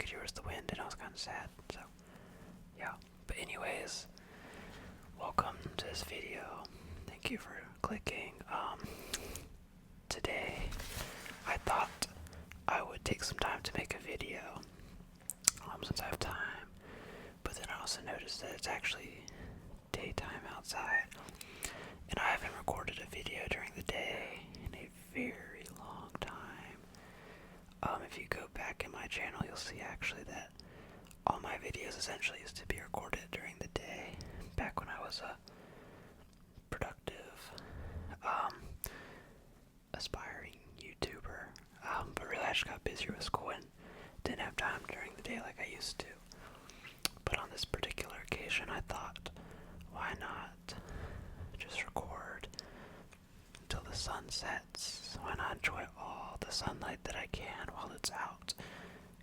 could hear was the wind, and I was kind of sad. So, yeah. But anyways, welcome to this video. Thank you for clicking. Today, I thought I would take some time to make a video, since I have time. But then I also noticed that it's actually daytime outside, and I haven't recorded a video during the day in a very long time. If you go back in my channel, you'll see actually that all my videos essentially used to be recorded during the day, back when I was a productive, aspiring YouTuber. But really I just got busier with school and didn't have time during the day like I used to. But on this particular occasion, I thought, why not just record until the sun sets? Why not enjoy all the sunlight that I can while it's out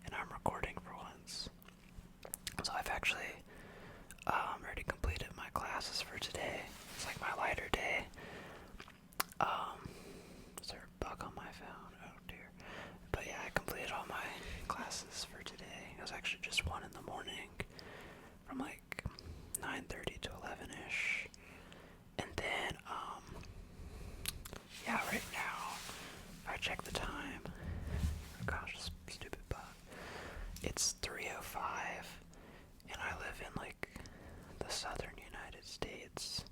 and I'm recording for once? So I've actually already completed my classes for today. It's like my lighter day. Is there a bug on my phone? Oh dear. But yeah, I completed all my classes for today. It was actually just one in the morning from like 9:30 to 11ish. And then, yeah, right now, if I check the time, oh gosh, this stupid bug, it's 3:05, and I live in like the southern United States,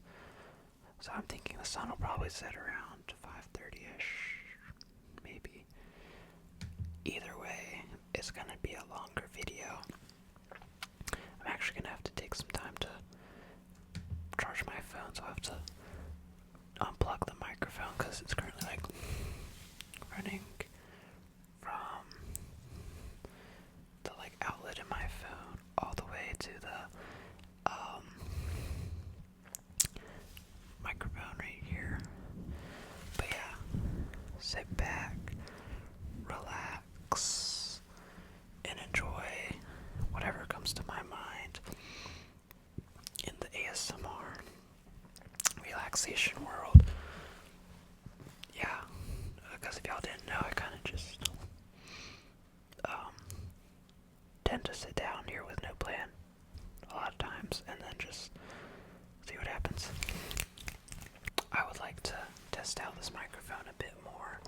so I'm thinking the sun will probably set around 5:30ish, maybe. Either way, it's gonna be a longer video. I'm actually gonna have to take some time to charge my phone, so I have to unplug the microphone because it's currently like running from the like outlet in my phone all the way to the microphone right here. But yeah, sit back, relax, and enjoy whatever comes to my mind in the ASMR relaxation world. Yeah, because if y'all didn't know, I kind of just tend to sit down here with no plan a lot of times and then just see what happens. I would like to test out this microphone a bit more,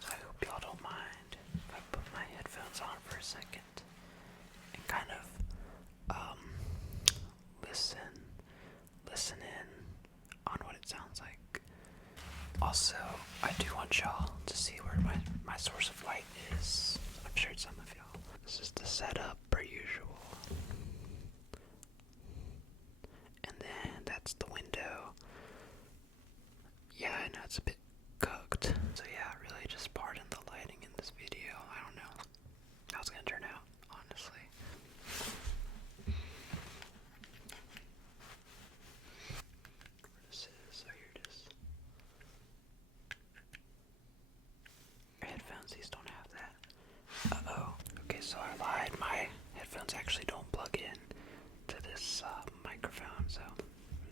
so I hope y'all don't mind if I put my headphones on for a second and kind of listen in on what it sounds like. Also, I do want y'all to see where my source of light is. I'm sure some of y'all. This is the setup per usual. And then that's the window. Yeah, I know it's a bit cooked. So yeah, really just pardon the lighting in this video. I don't know how it's gonna turn out, honestly. This is, so here it is. Headphones, these don't have that. Uh-oh. Okay, so I lied. My headphones actually don't plug in to this microphone, so I'm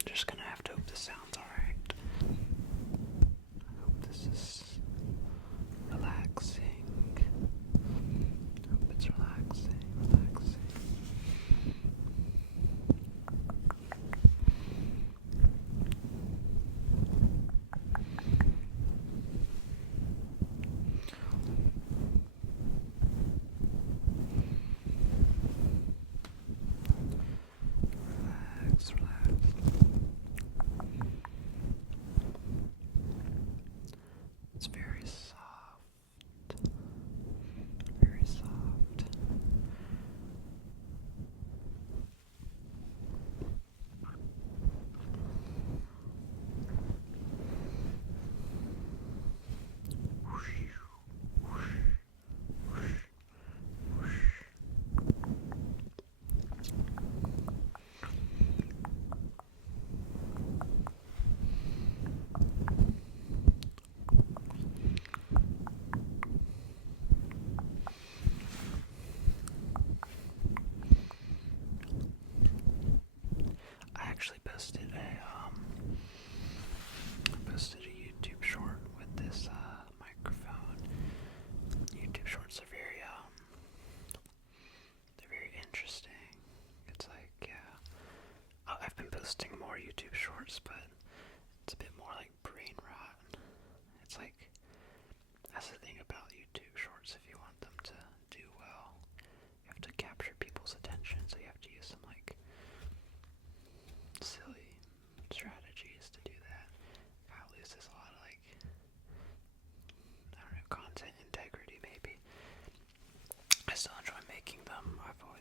just gonna have to hope this sounds alright. I hope this is relaxing. I hope it's relaxing.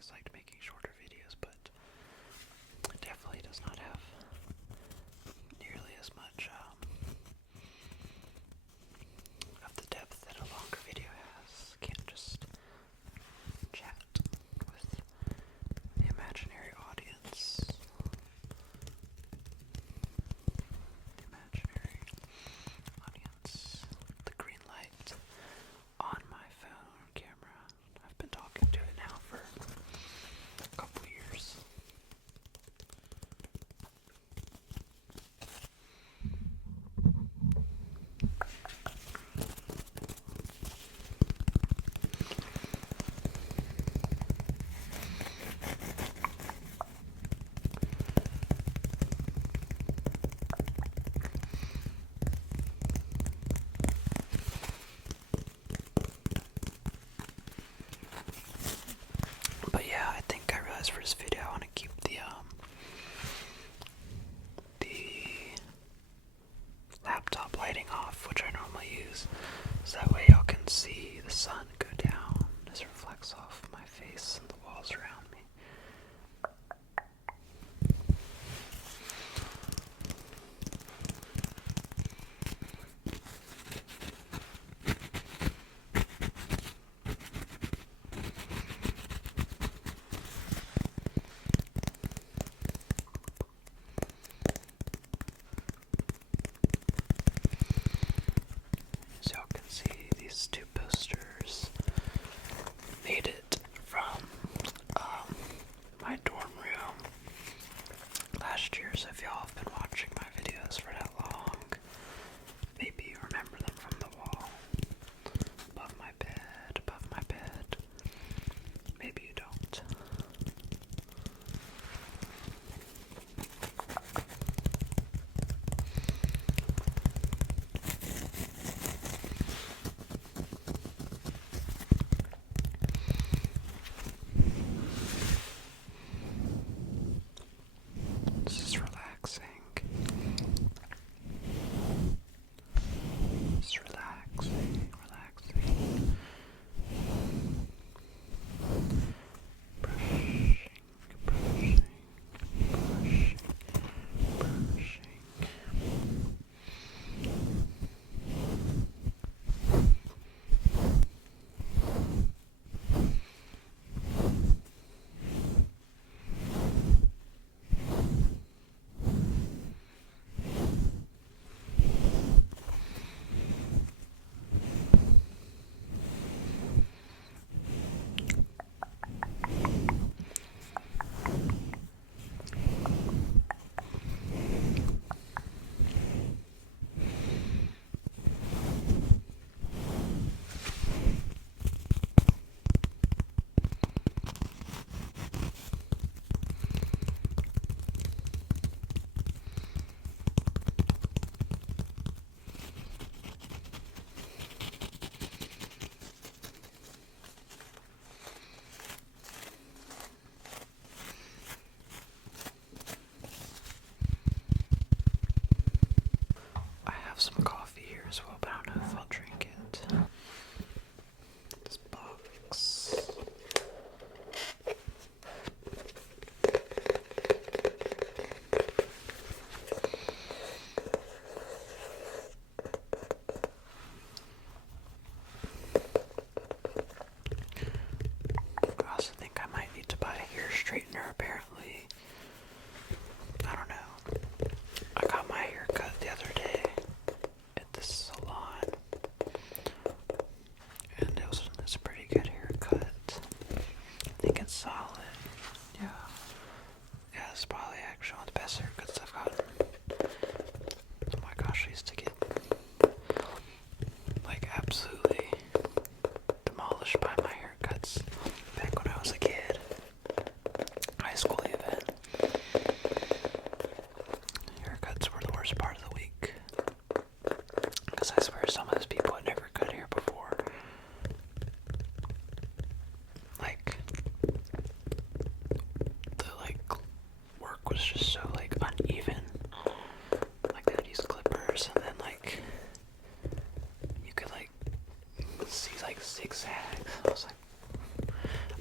always liked making shorter videos, but it definitely does not have nearly as much of the depth that a longer video has. Can't just chat with the imaginary audience. The imaginary audience. The green light on my phone camera. I've been talking to it now for a couple years. But yeah, I think I realized for this video I want to keep the laptop lighting off, which I normally use, so that way y'all can see the sun go down as it reflects off my face and the walls around me. As y'all can see, these two posters made it from my dorm room last year, so if y'all have been watching my videos for that long, maybe you remember them from the wall above my bed, maybe you don't. This is relaxing. It's relaxing. Brushing. I have some coffee here as well, but I don't know if I'll drink it. This box. I also think I might need to buy a hair straightener, apparently. I don't know. I got my hair cut the other day at this salon, and it's a pretty good haircut. I think it's solid. Yeah. Yeah, it's probably actually one of the best haircuts I've gotten. Oh my gosh, I used to get like absolutely demolished by my haircuts back when I was a kid. High school even. Haircuts were the worst part of the week. Because I swear some of those people had never cut hair before. Like, the work was just so uneven. Like they would use clippers and then you could see zigzags. I was like,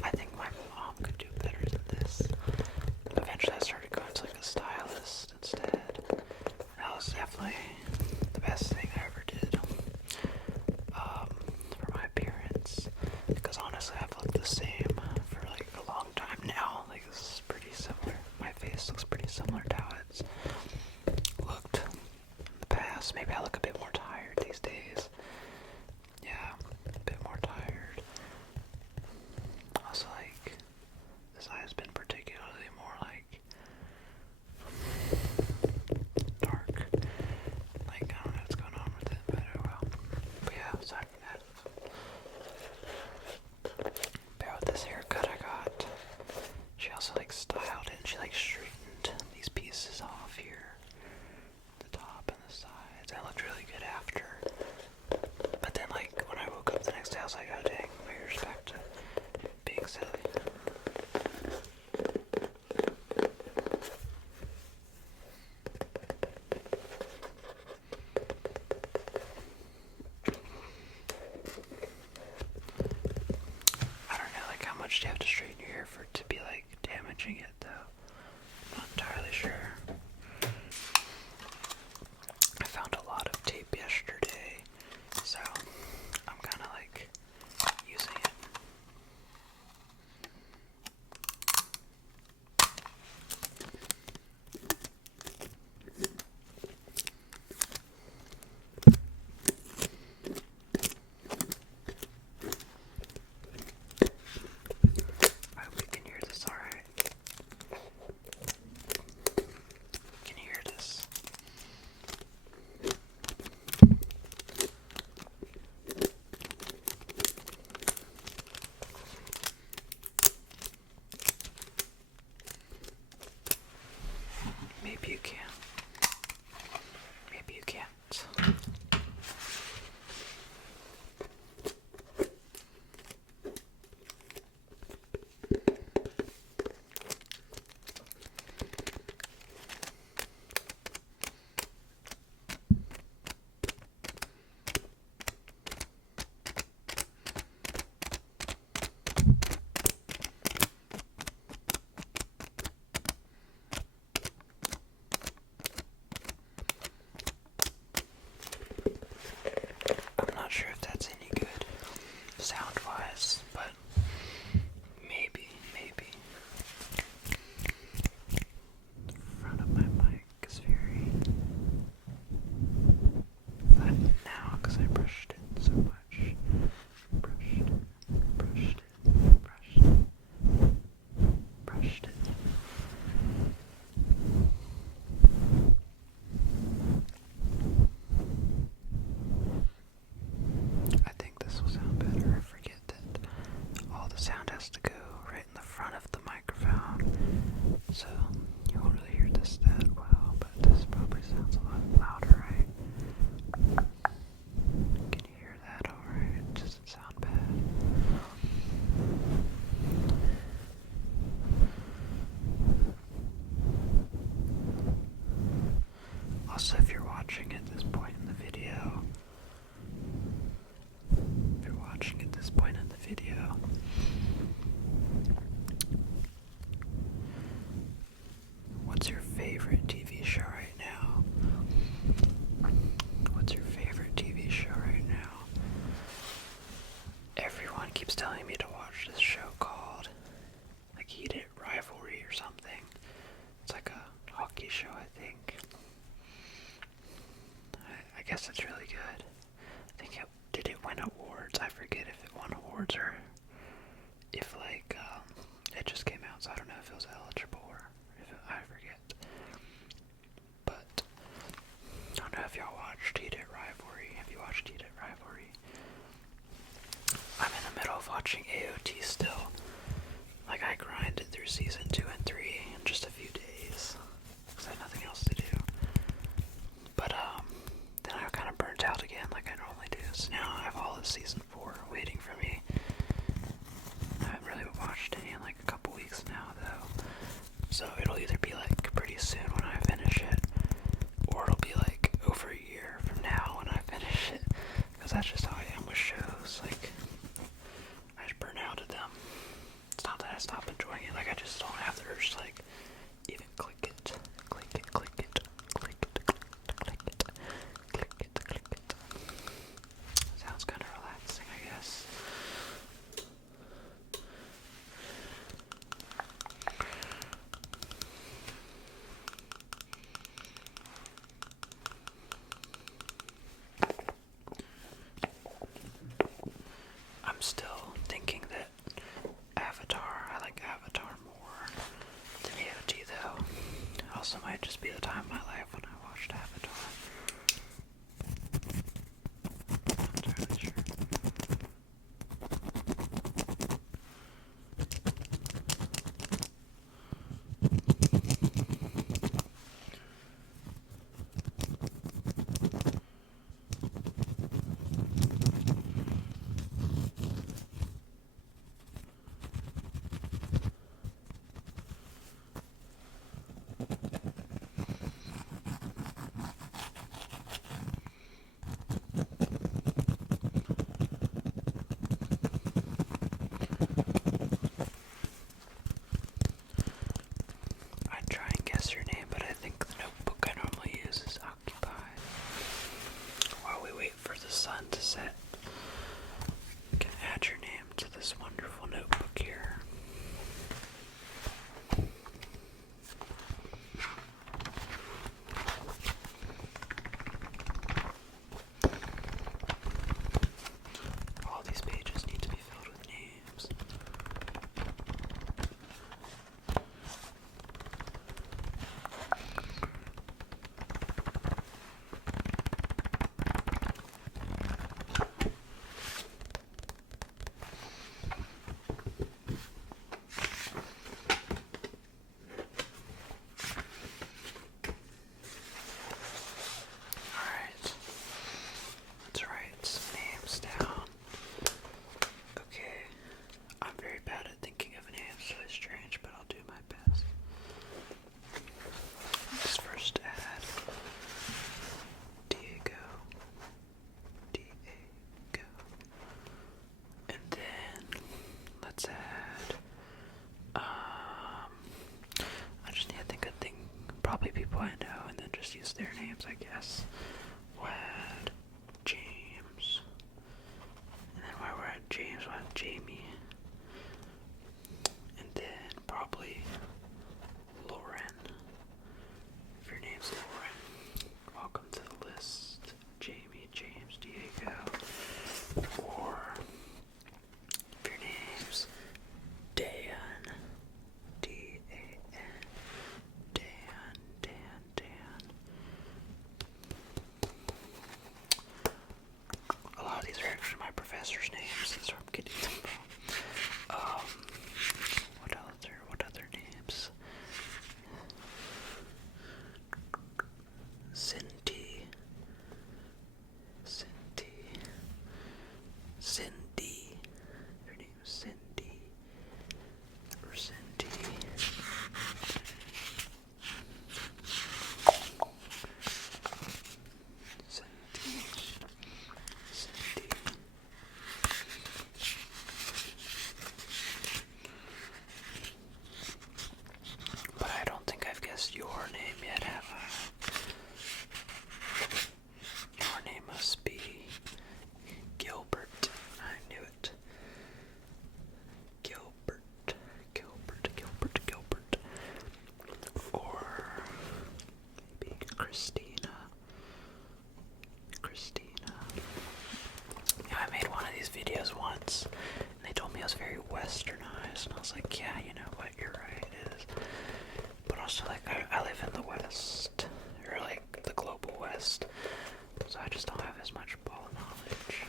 I think my mom could do bit more tired these days. Yeah, a bit more tired. Also, like, this eye has been particularly more, like, dark. Like, I don't know what's going on with it, but oh well. But yeah, aside from that, bear with this haircut I got. She also, like, styled it, and she, like, straightened these pieces off here. The top and the sides. It looked really good after. But then, like, when I woke up the next day, I was like, oh dang, my hair's back to being silly. I don't know, like, how much do you have to straighten your hair for it to be, like, damaging it, though? I'm not entirely sure. I found a lot of tape yesterday, so I'm kind of, like, using it. I hope you can hear this alright. Can you hear this? Maybe you can. Maybe you can't. I'm not sure if that's any good sound-wise, but maybe. The front of my mic is very flat now because I brushed it so much. Brushed it. I think this will sound better. I forget that all the sound has to go right in the front of the microphone, so you won't really hear this that well, but this probably sounds a lot louder, right? Can you hear that alright? It doesn't sound bad. Also, if you're watching at this point in the video, what's your favorite TV show right now? What's your favorite TV show right now? Everyone keeps telling me to watch this show called, like, Heated Rivalry or something. It's like a hockey show, I think. I guess it's really good. I think did it win awards? I forget if it won awards or if, like, it just came out, so I don't know if it was eligible or I forget. But I don't know if y'all watched Heated Rivalry. Have you watched Heated Rivalry? I'm in the middle of watching AOT still. Like, I grinded through season 2 and 3 in just a few days because I had nothing else to do. But then I kind of burnt out again like I normally do. So now I have all of season 4 waiting for me. I haven't really watched any in like a couple weeks now though. So it'll either be like pretty soon when I finish it, or it'll be like over a year from now when I finish it. Because that's just how I am with shows. Like, I just burn out at them. It's not that I stop enjoying it. Like, I just don't have the urge to like even click it. Sounds kind of relaxing, I guess. still thinking that I like Avatar more than AOT though. Also might just be the time of my life when I watched Avatar. Not entirely sure. I'd try and guess your name, but I think the notebook I normally use is occupied. While we wait for the sun to set, you can add your name to this wonderful notebook here. All these pages need to be filled with names. Alright, let's write some names down. Okay, I'm very bad at thinking of names, so it's strange, but I'll do my best. Let's first add Diego. Diego. And then let's add I just need to think of thing, probably people I know, and then just use their names, I guess. Wad, James, and then while we're at James, we'll have Jamie, and then probably Lauren. If your name's Lauren, welcome to the list. Jamie, James, Diego. Or if your name's Dan, D-A-N, Dan. A lot of these are actually my professor's names. That's where I'm getting them from. What other names? Cindy. Her name is Cindy. Or Cindy. But I don't think I've guessed your name yet, have I? Your name must be Gilbert. I knew it. Gilbert. Or maybe Christina. Yeah, I made one of these videos once, and they told me I was very westernized, and I was like, yeah, you know what, you're right, it is. But also, like, I live in the West, or like the global West, so I just don't have as much ball knowledge.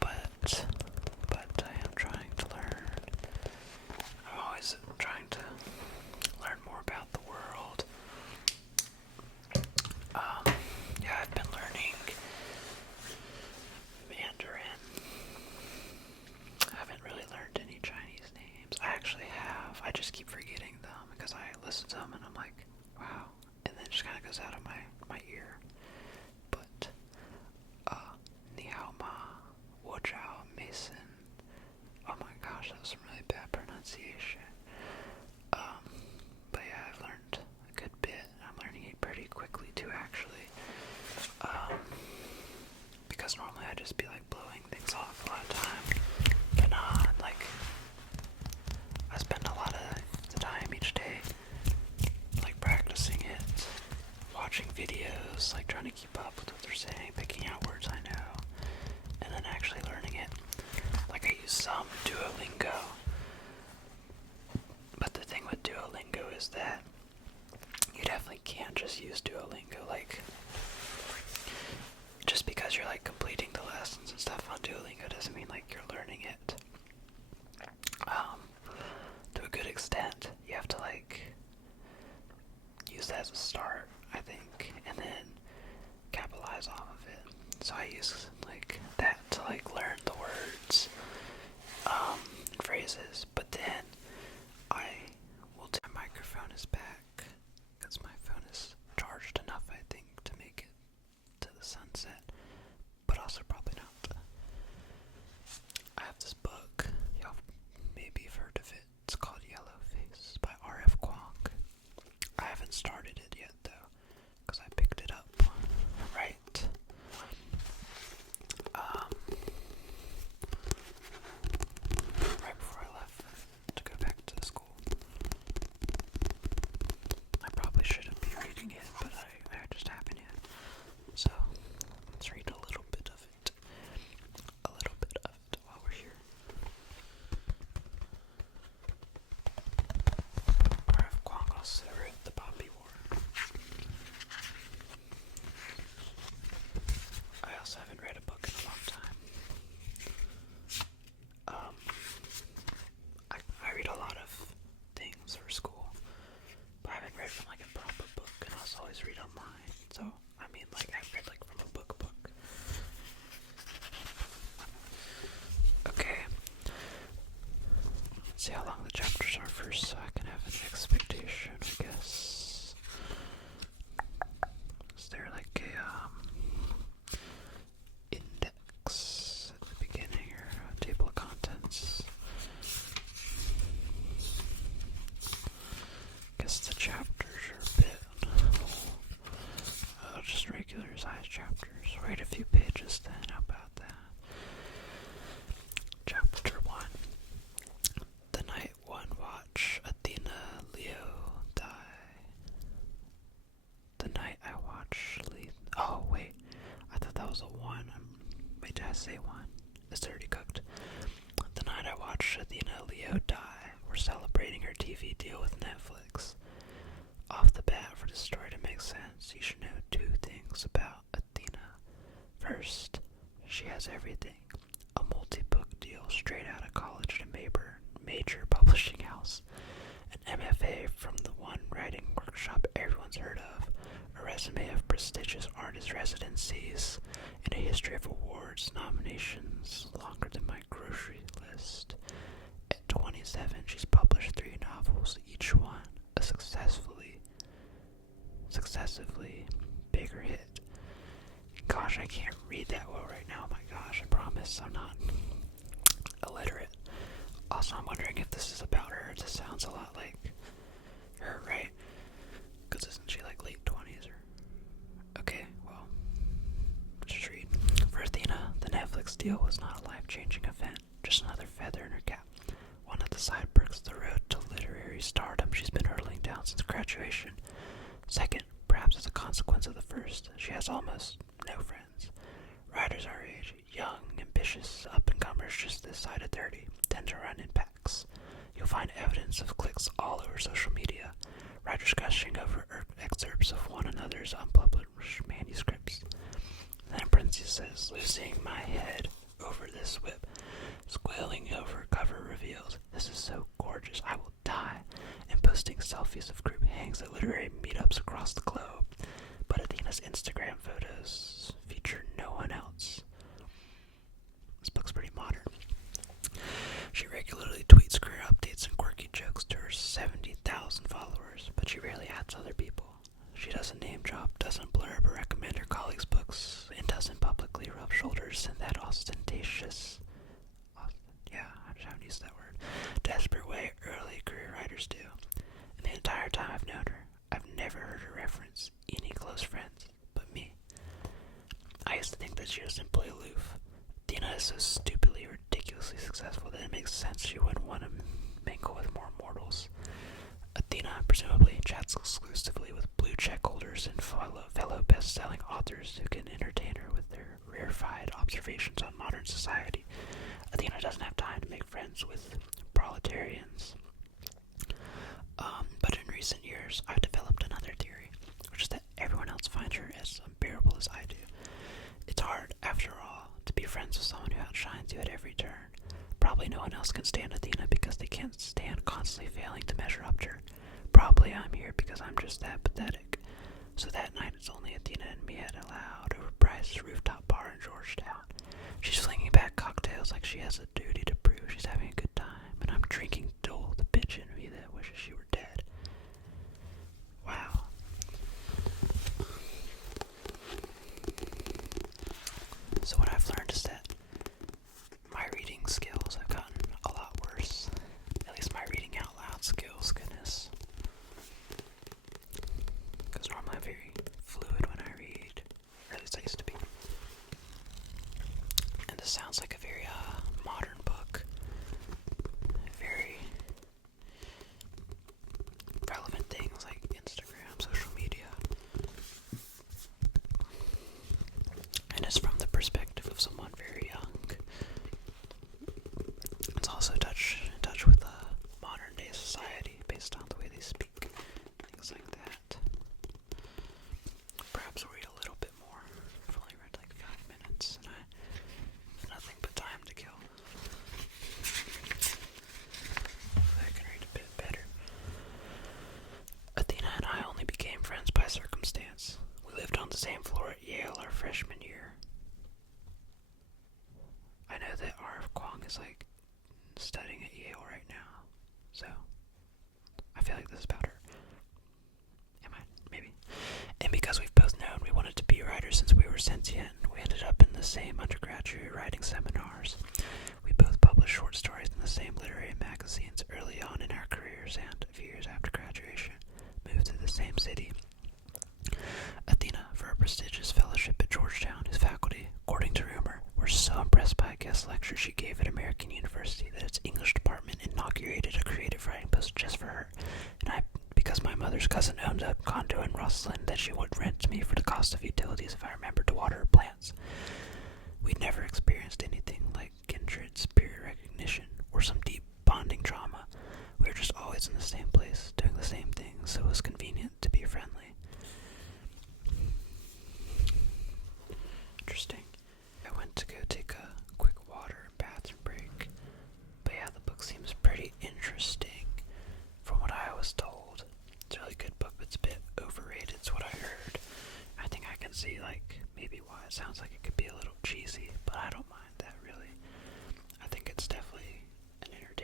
But I am trying to learn. I'm always trying to learn more about the world. Yeah, I've been learning Mandarin. I haven't really learned any Chinese names. I actually have. I just keep forgetting them because I listen to them and I'm like, wow. And then it just kind of goes out of my ear. But, Ni Hao Ma, Wo Zhao Mason. Oh my gosh, that was some really bad pronunciation. But yeah, I've learned a good bit. I'm learning it pretty quickly too, actually. Because normally I'd just be like blowing things off a lot of time. But not, like, I spend a lot of the time each day, like, practicing it, watching watching videos, like trying to keep up with what they're saying, picking out words I know, and then actually learning it. Like I use some Duolingo, but the thing with Duolingo is that you definitely can't just use Duolingo. Like, just because you're like completing the lessons and stuff on Duolingo doesn't mean like you're learning it. To a good extent, you have to like use that as a start, I think, and then capitalize off of it. So I use like that to like learn the words and phrases, but then I will my microphone is back because my phone is charged enough, I think, to make it to the sunset, but also probably not. I have this book, y'all maybe have heard of it. It's called Yellow Face by R.F. Kwong. I haven't started it yet though, because I picked it up right before I left to go back to school. I probably shouldn't be reading it, but I just haven't yet. So let's read a little bit of it. A little bit of it while we're here. R.F. Kwong also wrote The Poppy War. I also haven't read a book in a long time. I read a lot of things for school, but I haven't read from like a proper book, and I also always read online. So I mean, like I've read like from a book. Okay. Let's see how long the chapters are first, so I can have an expectation, I guess. Is there like a index at the beginning or a table of contents? Guess the chapters are a bit just regular size chapters. Write a few pages then. How about that? Chapter 1. The night one watch Athena Leo die. The night I watch Oh wait, I thought that was a 1. Wait, did I say 1? It's already cooked. The night I watched Athena Leo die, we're celebrating her TV deal with Netflix. Off the bat, for the story to make sense, you should know 2 things about Athena. First, she has everything. A multi-book deal straight out of college at a major publishing house. An MFA from the one writing workshop everyone's heard of. A resume of prestigious artist residencies. And a history of awards nominations longer than my grocery list. At 27, she's published 3 novels, each one a successively bigger hit. Gosh, I can't read that well right now. My gosh, I promise I'm not illiterate. Also, I'm wondering if this is about her. This sounds a lot like her, right? Because isn't she like late 20s or... Okay, well, let's just read. For Athena, the Netflix deal was not a life-changing event, just another feather in her cap. One of the side perks of the road to literary stardom she's been hurtling down since graduation. Second, perhaps as a consequence of the first, she has almost no friends. Writers our age, young, ambitious, up-and-comers just this side of 30, tend to run in packs. You'll find evidence of cliques all over social media, writers gushing over excerpts of one another's unpublished manuscripts. Then in parentheses says, losing my head over this whip, squealing over cover reveals, this is so gorgeous, I will die, and posting selfies of group hangs at literary meetups across the globe. But Athena's Instagram photos feature no one else. This book's pretty modern. She regularly tweets career updates and quirky jokes to her 70,000 followers, but she rarely adds other people. She doesn't name drop, doesn't blurb or recommend her colleagues' books, and doesn't publicly rub shoulders in that desperate way early career writers do. And the entire time I've known her, I've never heard her reference any close friends but me. I used to think that she was simply aloof. Athena is so stupidly, ridiculously successful that it makes sense she wouldn't want to mingle with more mortals. Athena presumably chats exclusively with blue blue check holders and fellow best-selling authors who can entertain her with their rarefied observations on modern society. Athena doesn't have time to make friends with proletarians. But in recent years, I've developed another theory, which is that everyone else finds her as unbearable as I do. It's hard, after all, to be friends with someone who outshines you at every turn. Probably no one else can stand Athena because they can't stand constantly failing to measure up to her. Probably I'm here because I'm just that pathetic. So that night it's only Athena and me at a loud, overpriced rooftop bar in Georgetown. She's flinging back cocktails like she has a duty to prove she's having a good time, and I'm drinking dull the bitch in me that wishes she were dead. Wow. So what I've learned is that my reading skills have gotten a lot worse. At least my reading out loud skills, goodness. Because normally I'm very fluid when I read, or at least I used to be. And this sounds like a very modern book. Very relevant things like Instagram, social media. And it's from the perspective of someone very young. It's also in touch with modern day society based on the way they speak, things like that. Perhaps we'll read a little bit more. I've only read like 5 minutes, and I have nothing but time to kill. I can read a bit better. Athena and I only became friends by circumstance. We lived on the same floor at Yale our freshman year. I know that R.F. Kwong is like studying at Yale right now, so I feel like this is about her. Am I? Maybe. And because we've both known we wanted to be writers since we were sentient, we ended up in the same undergraduate writing seminars. We both published short stories in the same literary magazines early on in our careers, and a few years after graduation, moved to the same city. Athena, for a prestigious fellowship at Georgetown, whose faculty, according to rumor, were so impressed by a guest lecture she gave at American University that its English department inaugurated a creative writing post just for her. And I, because my mother's cousin owned a condo in Rosslyn that she would rent to me for the cost of utilities if I remembered to water her plants. We'd never experienced anything like kindred spirit recognition or some deep bonding trauma. We were just always in the same place, doing the same things, so it was convenient to be friendly. Interesting. I went to go take a quick water and bathroom break. But yeah, the book seems pretty interesting from what I was told. It's a really good book, but it's a bit overrated, is what I heard. I think I can see like maybe why it sounds like it could be a little cheesy, but I don't mind that really. I think it's definitely an entertaining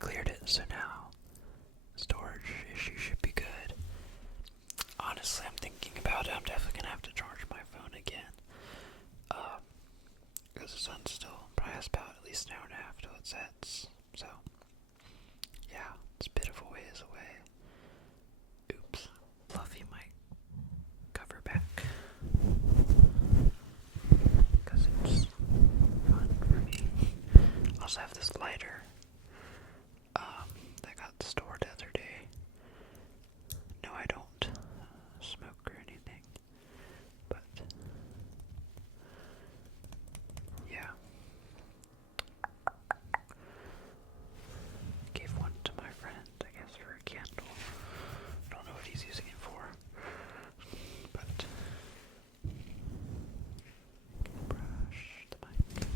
cleared it, so now storage issue should be good. Honestly, I'm thinking about it. I'm definitely gonna have to charge my phone again. Because the sun still probably has about at least an hour and a half till it sets. So, yeah, it's a bit of a ways away. Oops. Fluffy mic cover back. Because it's fun for me. I also have this lighter that got stored the other day. No, I don't smoke or anything. But, yeah. Gave one to my friend, I guess, for a candle. Don't know what he's using it for. But brush the mic.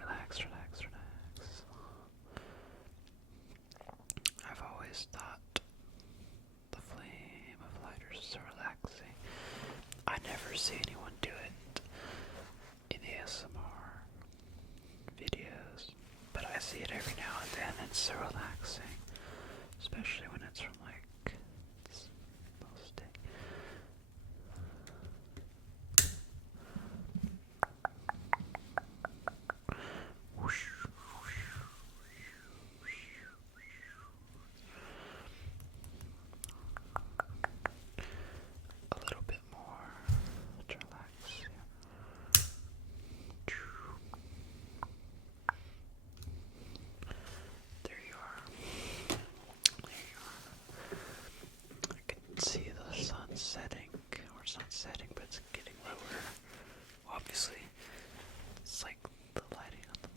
Relax. I've always thought the flame of lighters is so relaxing. I never see anyone do it in ASMR videos, but I see it every now and then. It's so relaxing, especially when it's from like this little stick. Whoosh. A little bit more to relax. There you are. I can see the sun setting, or it's not setting, but it's getting lower. Obviously, it's like the lighting on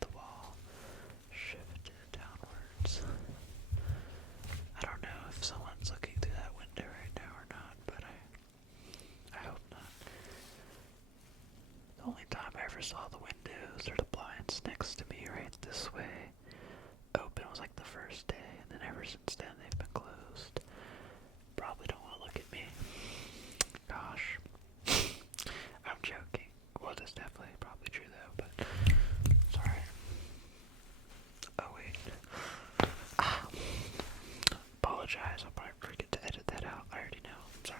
the wall shifted downwards. I don't know if someone's looking through that window right now or not, but I hope not. The only time I ever saw the windows or the blinds next to me right this way open was like the first day, and then ever since then they've been closed. Probably don't want to look at me. Gosh. I'm joking. Well, that's definitely probably true though, but sorry. Oh wait. Apologize, I'll probably forget to edit that out. I already know. I'm sorry.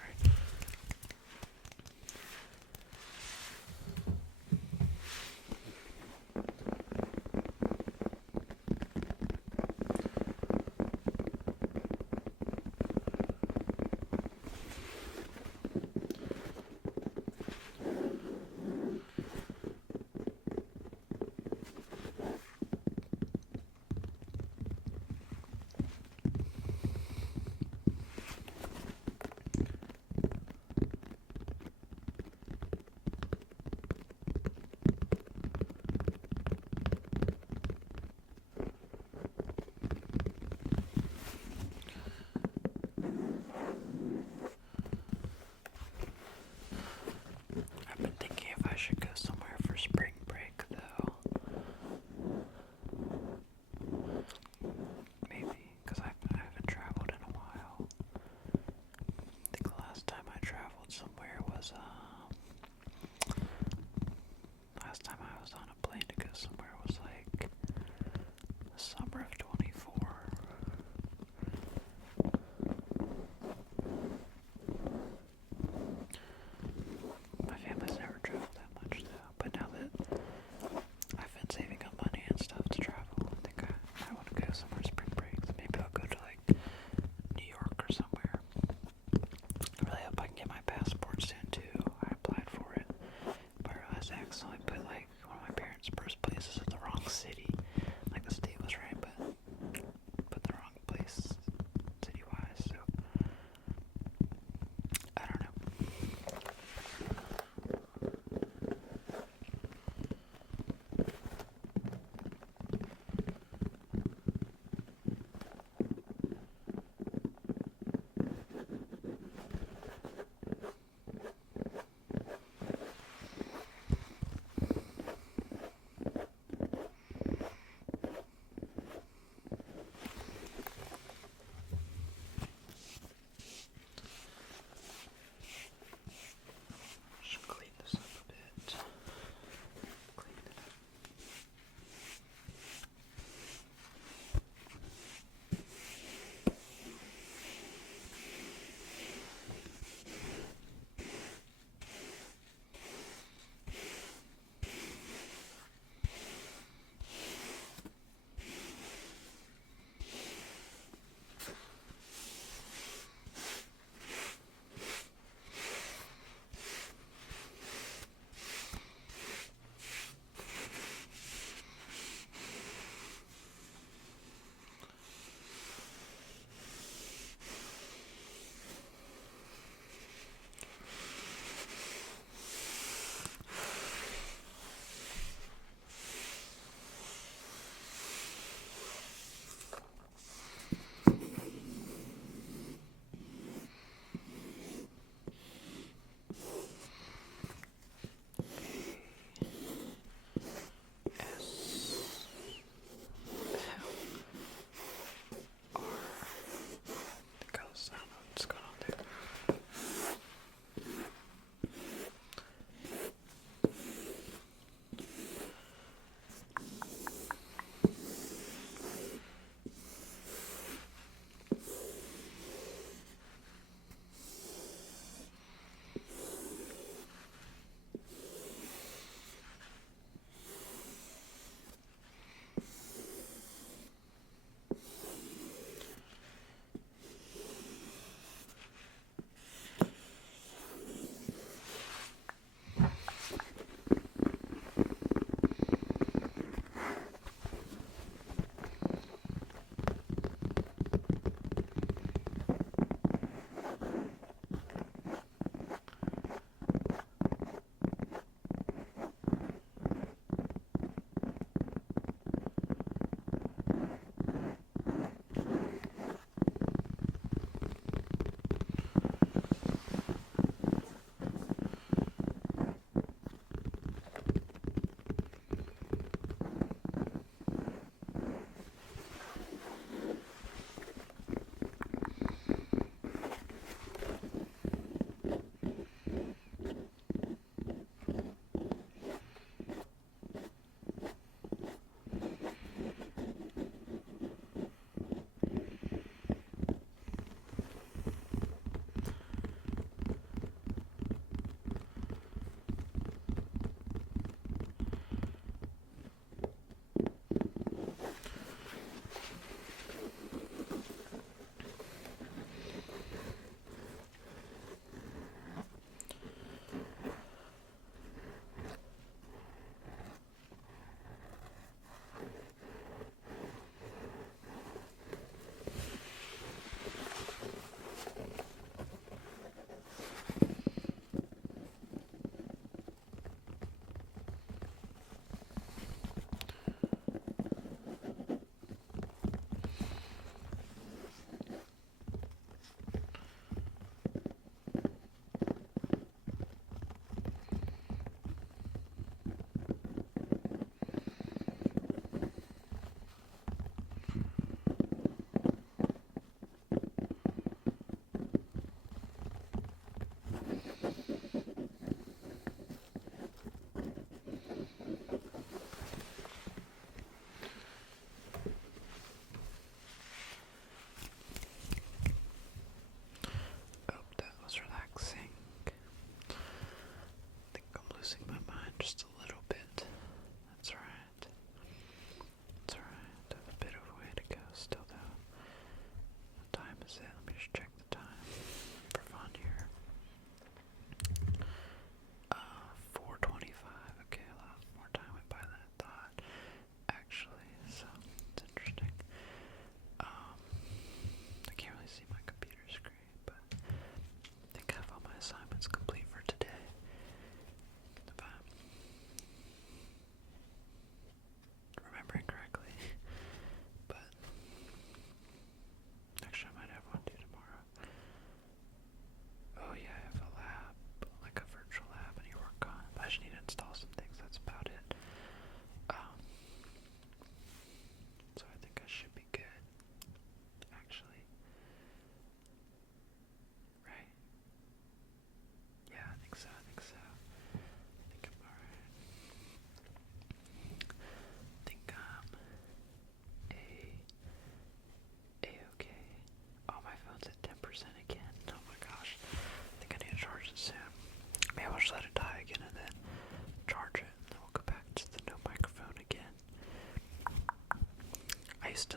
used to,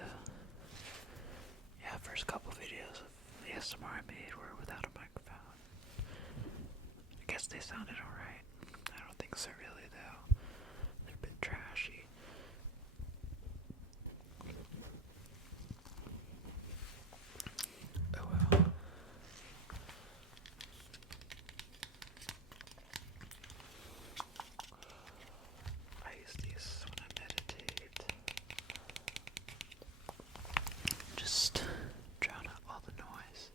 yeah, first couple videos of ASMR I made were without a microphone. I guess they sounded alright. I don't think so really though. They're a bit trashy. Oh well. I use these when I meditate. Just drown out all the noise.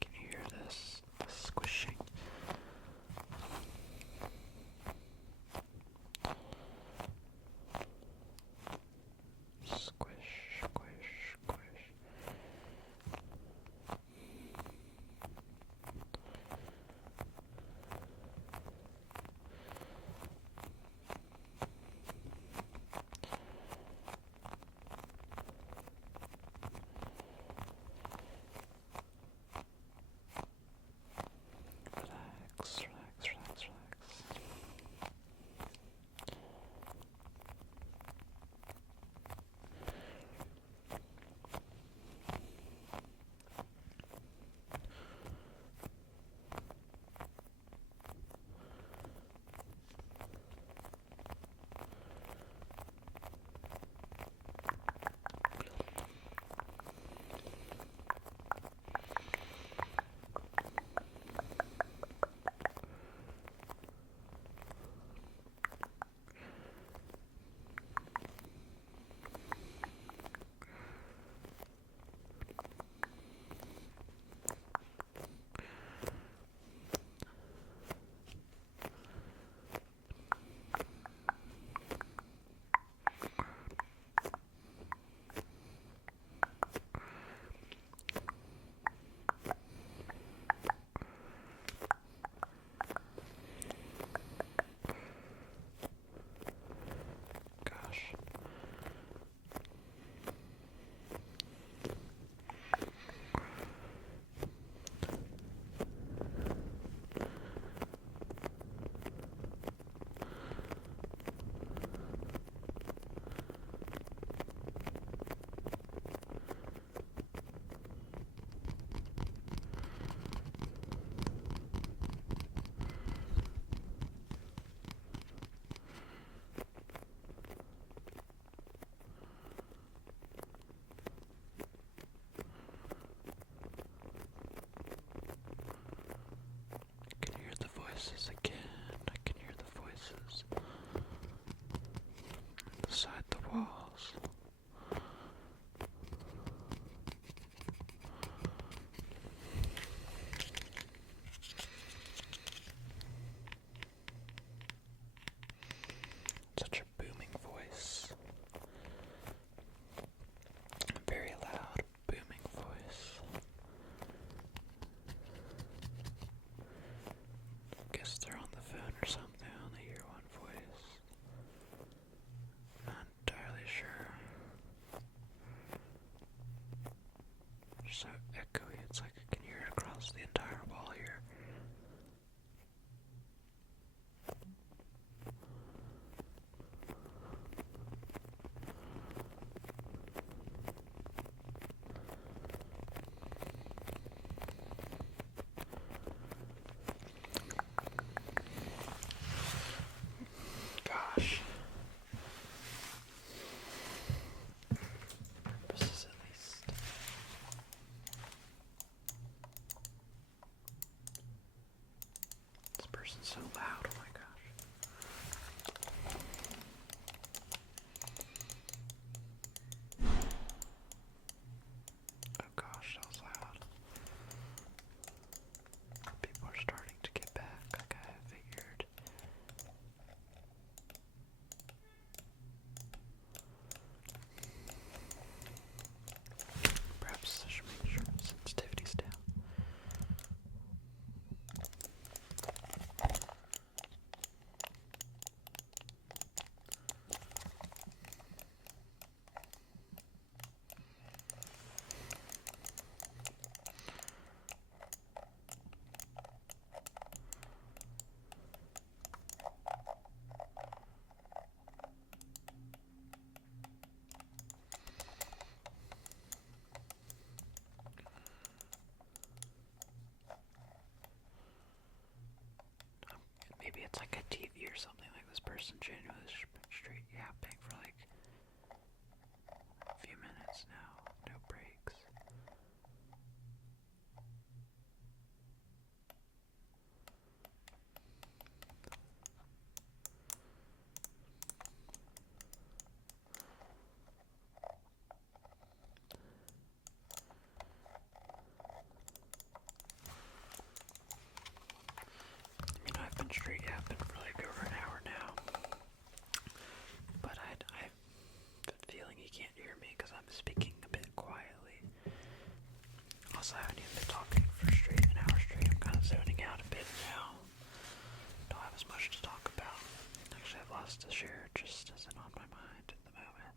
Can you hear this squishing? Squish, squish, squish. Relax, relax, relax, relax. Gosh. I can hear the voices again. I can hear the voices inside the walls. Such a booming voice. A very loud, booming voice. Guess they're on the phone or something. I only hear one voice. Not entirely sure. They're so echoey. It's like I can hear it across the entire wall here. Gosh. Purposes at least. This person's so loud, oh my gosh. maybe it's like a TV or something, like this person genuinely straight yapping for like a few minutes now, no breaks. I've been straight yapping for like over an hour now, but I've been feeling you can't hear me because I'm speaking a bit quietly. Also, I haven't even been talking for straight an hour straight. I'm kind of zoning out a bit now. Don't have as much to talk about. Actually, I've lots to share, just isn't on my mind at the moment.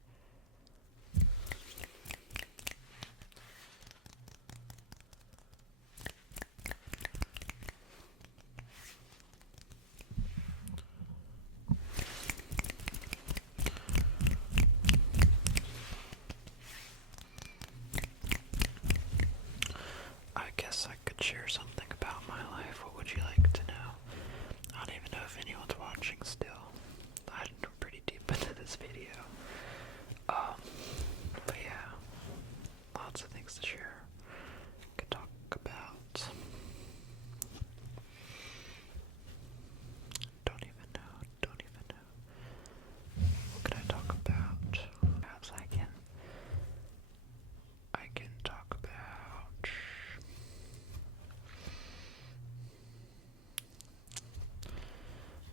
I guess I could share something about my life. What would you like to know? I don't even know if anyone's watching still. I'm pretty deep into this video. But yeah, lots of things to share. Could talk about. Don't even know. What could I talk about? Perhaps I can talk about.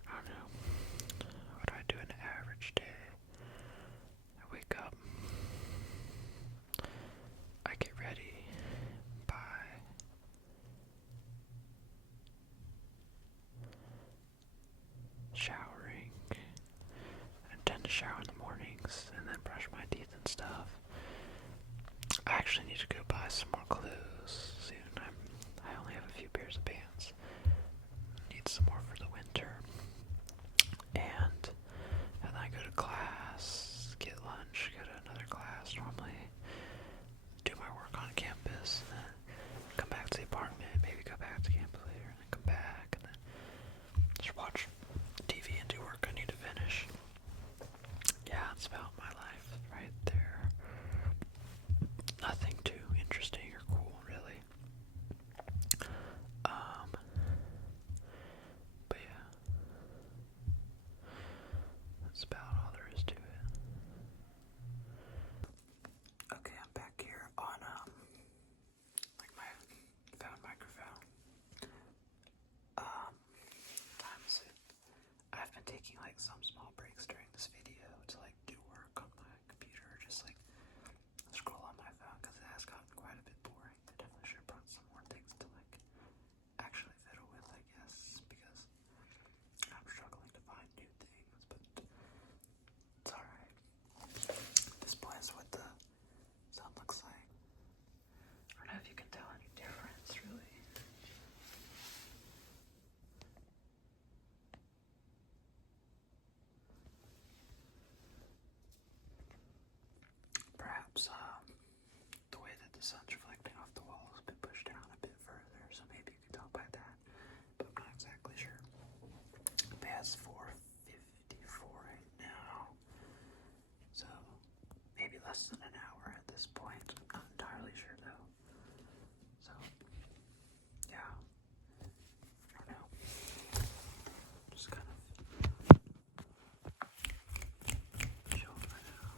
I don't know. What do I do in an average day? I wake up. I get ready by showering. I tend to shower in the mornings and then brush my teeth and stuff. I actually need to go buy some more clothes soon. I only have a few pairs of pants. Need some more for the winter. And then I go to class, get lunch, go to another class normally, do my work on campus, and then come back to the apartment, maybe go back to campus later, and then come back, and then just watch TV and do work I need to finish. Yeah, that's about my life right there. Nothing too interesting or cool, really. But yeah, that's about all there is to it. Okay, I'm back here on like my found microphone. Time is it? I've been taking like some small breaks during this video to like do work on my computer, just like scroll on my phone because it has gotten quite a bit boring. I definitely should have brought some more things to like actually fiddle with, I guess, because I'm struggling to find new things, but it's alright. This is what the sun looks like. I don't know if you can tell any difference, really. Perhaps the way that the sun's reflecting off the wall has been pushed down a bit further, so maybe you can tell by that, but I'm not exactly sure. It's 4:54 right now, so maybe less than an hour at this point. I'm not entirely sure though. So yeah, I don't know. Just kind of chill for now.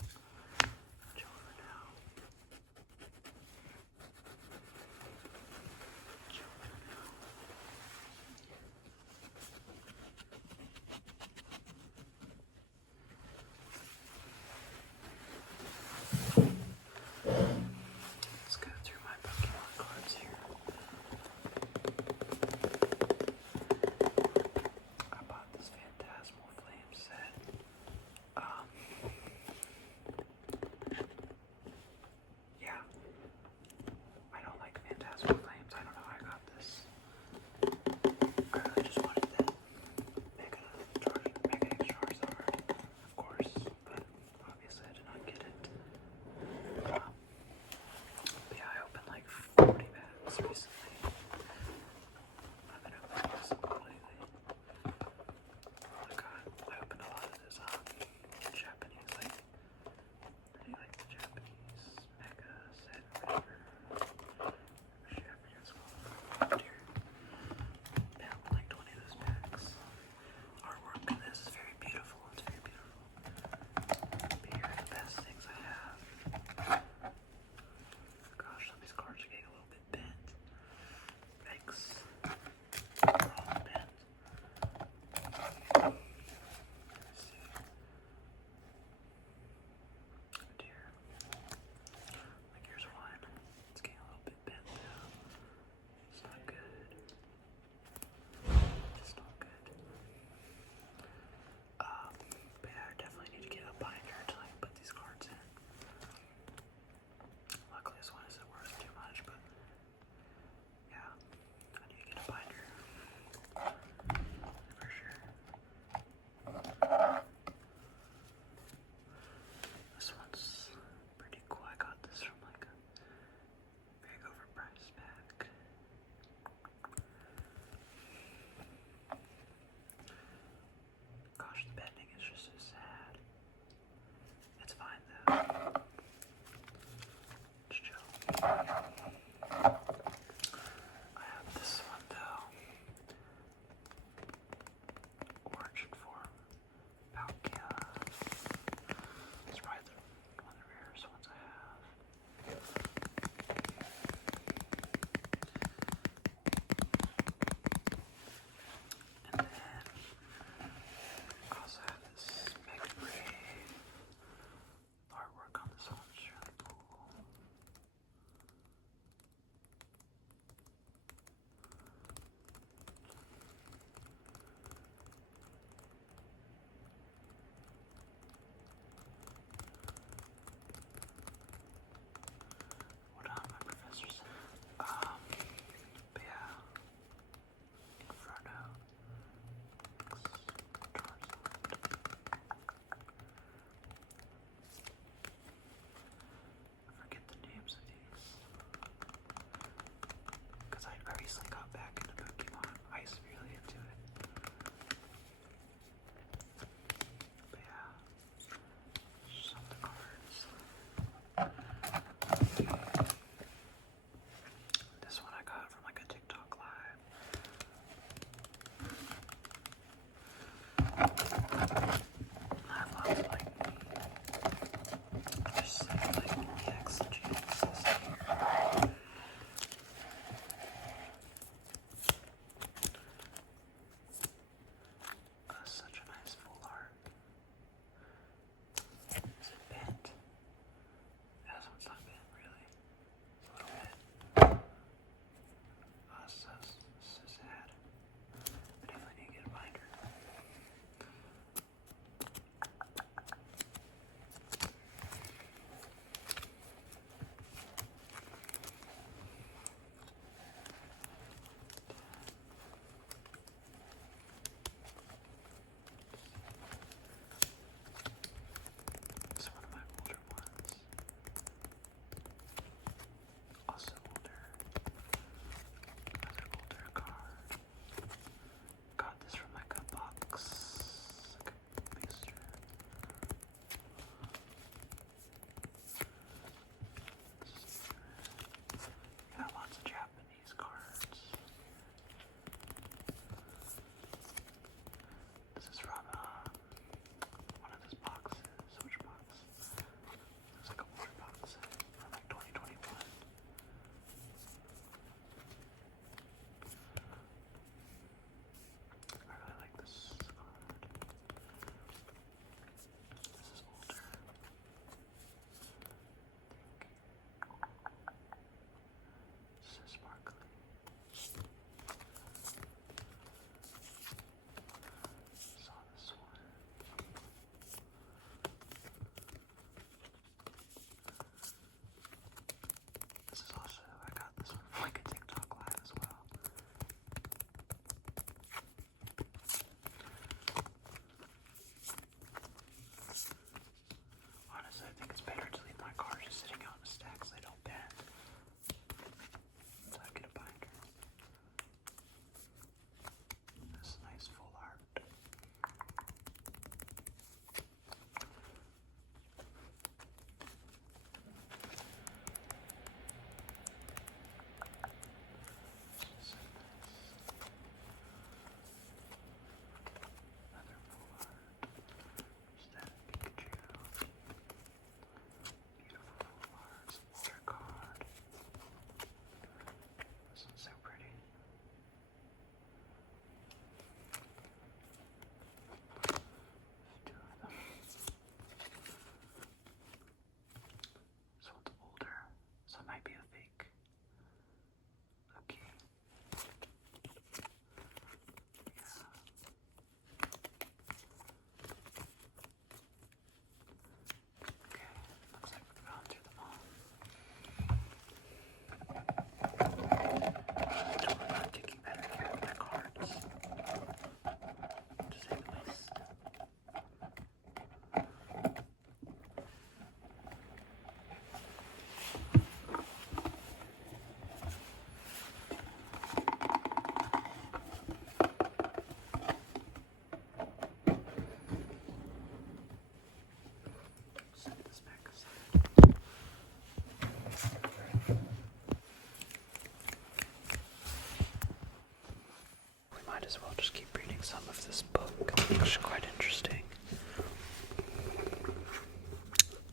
as well just keep reading some of this book. It's quite interesting.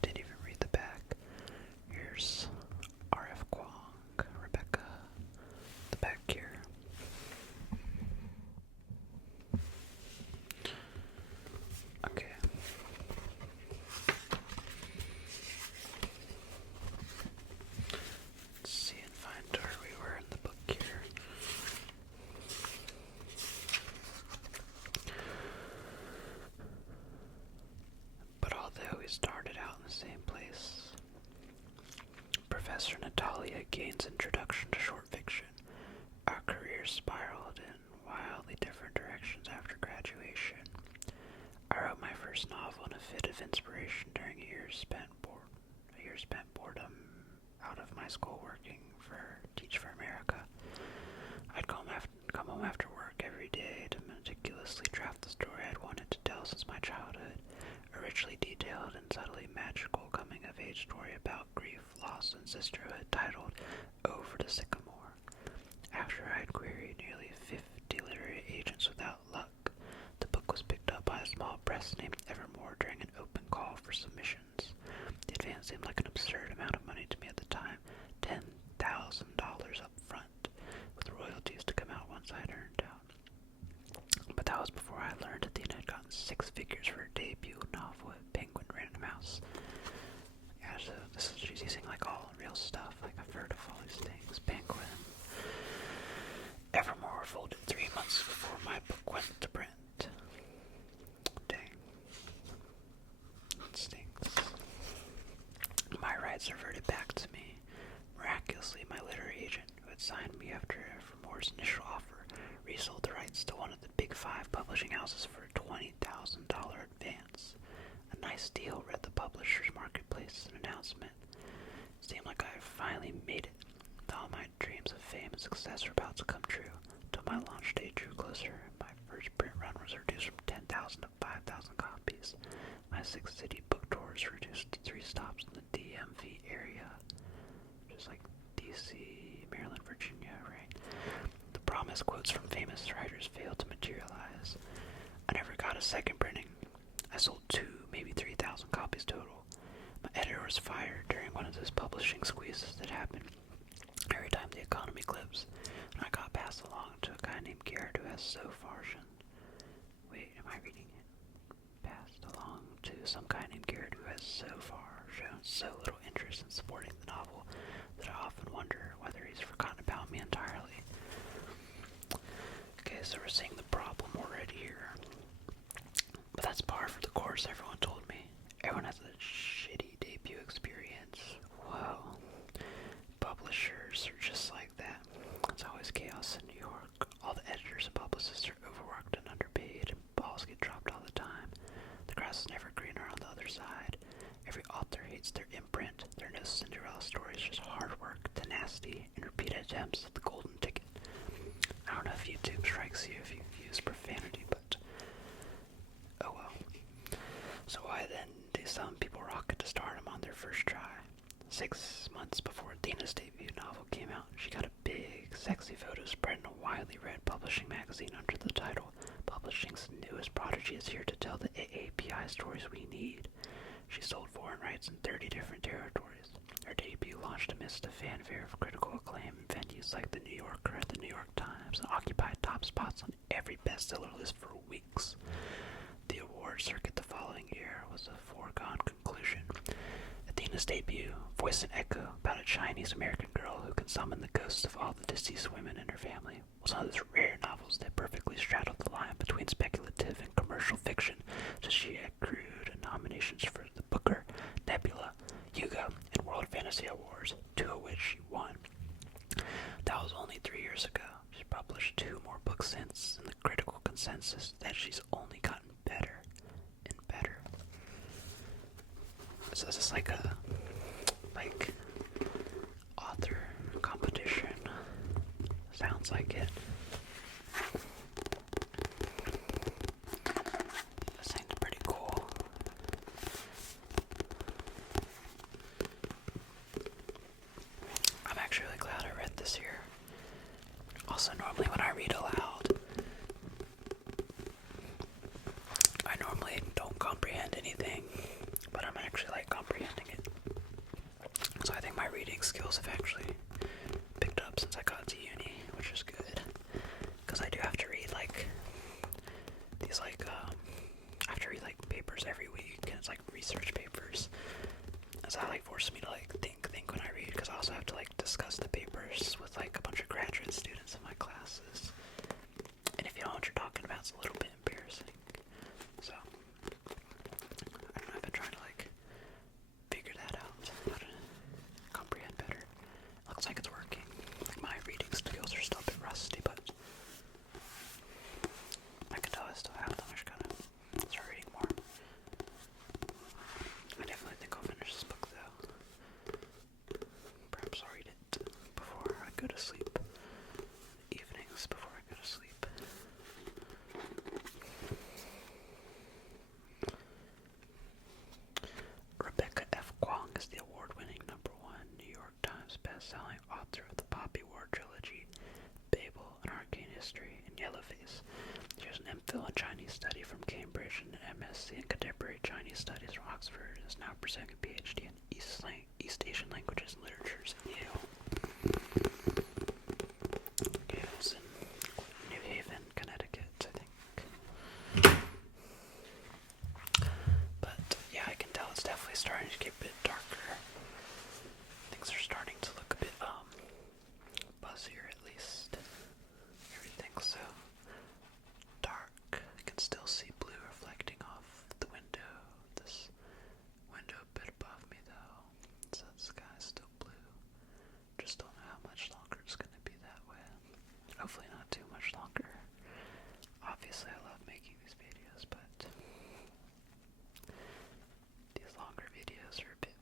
Didn't even read the back. Here's R.F. Kwong, Rebecca, the back here. Okay. Let's see and find where we were in the book here. But although we started out in the same place, Professor Natalia gains introduction to short fiction. Our careers spiraled in wildly different directions after graduation. I wrote my first novel in a fit of inspiration during a year spent boredom out of my school working for Teach for America. I'd come home after work every day to meticulously draft the story I'd wanted to tell since my childhood, a richly detailed and subtly magical coming-of-age story about grief, loss, and sisterhood titled Over the Sycamore. After I had queried nearly 50 literary agents without luck, the book was picked up by a small press named Evermore during an open call for submissions. The advance seemed like an absurd amount of money to me at the time, $10,000 up front, with royalties to come out once I had earned out. But that was before I learned Athena had gotten 6 figures for her debut novel at Penguin Random House. Yeah, so she's using like all real stuff, like I've heard of all these things. Penguin. Evermore folded 3 months before my book went to print. Dang. It stinks. My rights reverted back to me. Miraculously, my literary agent, who had signed me after Evermore's initial offer, resold the rights to one of the big 5 publishing houses for a $20,000 advance. A nice deal, read the publisher's marketplace announcement. It seemed like I had finally made it. All my dreams of fame and success were about to come true, till my launch date drew closer. My first print run was reduced from 10,000 to 5,000 copies. My 6-city book tour was reduced to 3 stops in the DMV area, just like DC, Maryland, Virginia, right? The promised quotes from famous writers failed to materialize. I never got a second printing. I sold 2, maybe 3,000 copies total. My editor was fired during one of those publishing squeezes that happen every time the economy clips, and I got passed along to a guy named Garrett who has so far shown. Wait, am I reading it? Passed along to some guy named Garrett who has so far shown so little interest in supporting the novel that I often wonder whether he's forgotten about me entirely. Okay, so we're seeing the problem already here. But that's par for the course, everyone told me. Everyone has a shitty debut experience. Whoa. Publishers are just like that. It's always chaos in New York. All the editors and publicists are overworked and underpaid, and balls get dropped all the time. The grass is never greener on the other side. Every author hates their imprint. There are no Cinderella stories, just hard work, tenacity, and repeated attempts at the golden ticket. I don't know if YouTube strikes you if you use profanity, but oh well. So why then do some people rocket to stardom on their first try? 6 months before Athena's debut novel came out, she got a big, sexy photo spread in a widely read publishing magazine under the title, "Publishing's newest prodigy is here to tell the AAPI stories we need." She sold foreign rights in 30 different territories. Her debut launched amidst a fanfare of critical acclaim in venues like the New Yorker and the New York Times, and occupied top spots on every bestseller list for weeks. The award circuit the following year was a foregone conclusion. Athena's debut, Voice and Echo, about a Chinese-American girl who can summon the ghosts of all the deceased women in her family, was one of those rare novels that perfectly straddled the line between speculative and commercial fiction, so she accrued nominations for the Booker, Nebula, Hugo, and World Fantasy Awards, 2 of which she won. That was only 3 years ago. She's published 2 more books since, and the critical consensus that she's only gotten better and better. So this is like a author competition. Sounds like it. This seems pretty cool. I'm actually really glad I read this here. Also, normally when I read aloud, skills have actually picked up since I got to uni, which is good. Because I do have to read, like, these, like, I have to read, like, papers every week, and it's, like, research papers. And so that, like, forces me to, like, think when I read, because I also have to, like, discuss the papers with, like, a bunch of graduate students in my classes. And if you don't know what you're talking about, it's a little bit embarrassing. So, I don't know, I've been trying to, like, figure that out, how to comprehend better. Looks like it's working. Like, my reading skills are still a bit rusty, but I can tell I still have them. I should kind of start reading more. I definitely think I'll finish this book, though. Perhaps I'll read it before I go to sleep. Evenings before I go to sleep. Rebecca F. Kwong is the award-winning #1 New York Times best-selling author of the Poppy War trilogy, Babel, An Arcane History, and Yellowface. She has an MPhil in Chinese Study from Cambridge and an MSc in Contemporary Chinese Studies from Oxford, and is now pursuing a PhD in East Asian Languages and Literatures at Yale. Yale's in New Haven, Connecticut, I think. But yeah, I can tell it's definitely starting to get a bit darker. Things are starting to look a bit buzzier, at least. Everything's so dark. I can still see blue reflecting off the window. This window a bit above me, though. So the sky's still blue. Just don't know how much longer it's gonna be that way. Hopefully not too much longer. Obviously, I love making these videos, but these longer videos are a bit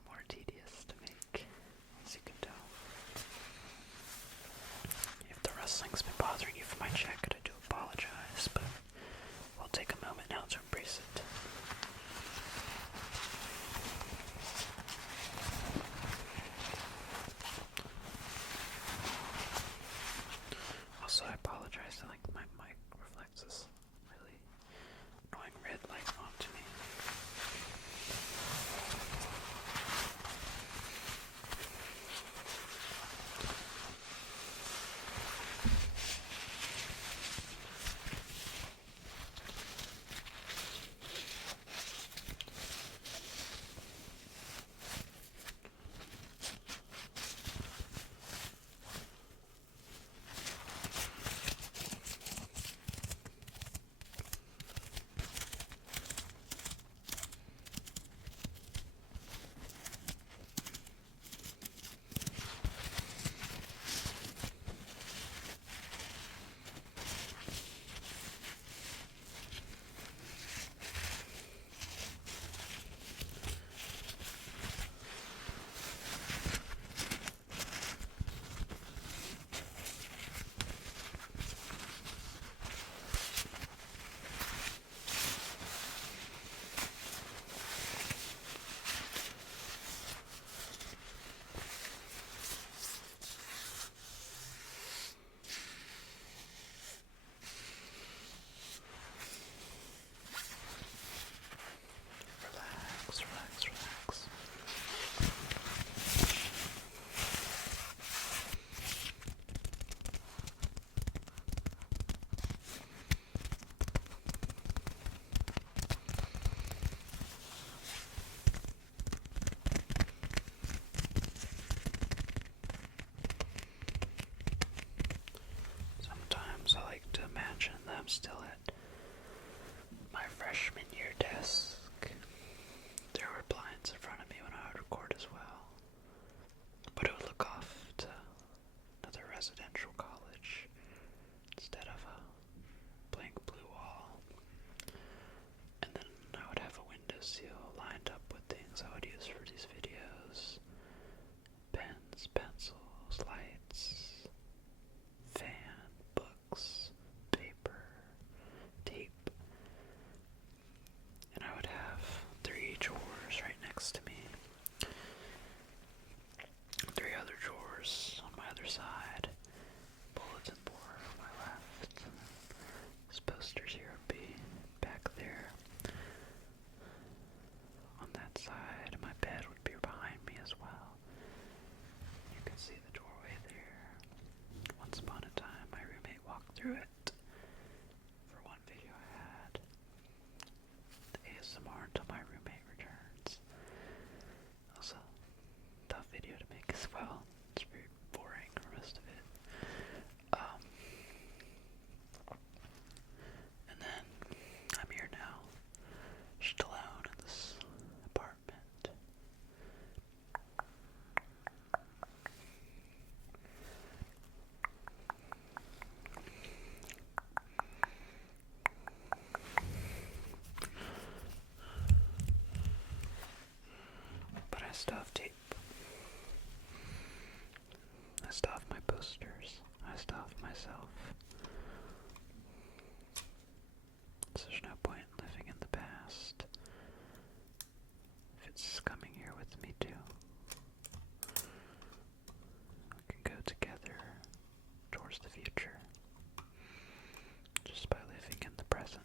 stuff tape. I stuff my posters. I stuff myself. So there's no point in living in the past if it's coming here with me too. We can go together towards the future just by living in the present.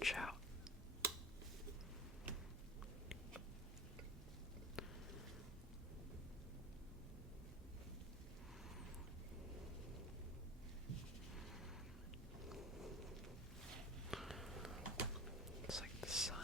Watch out. It's like the sun.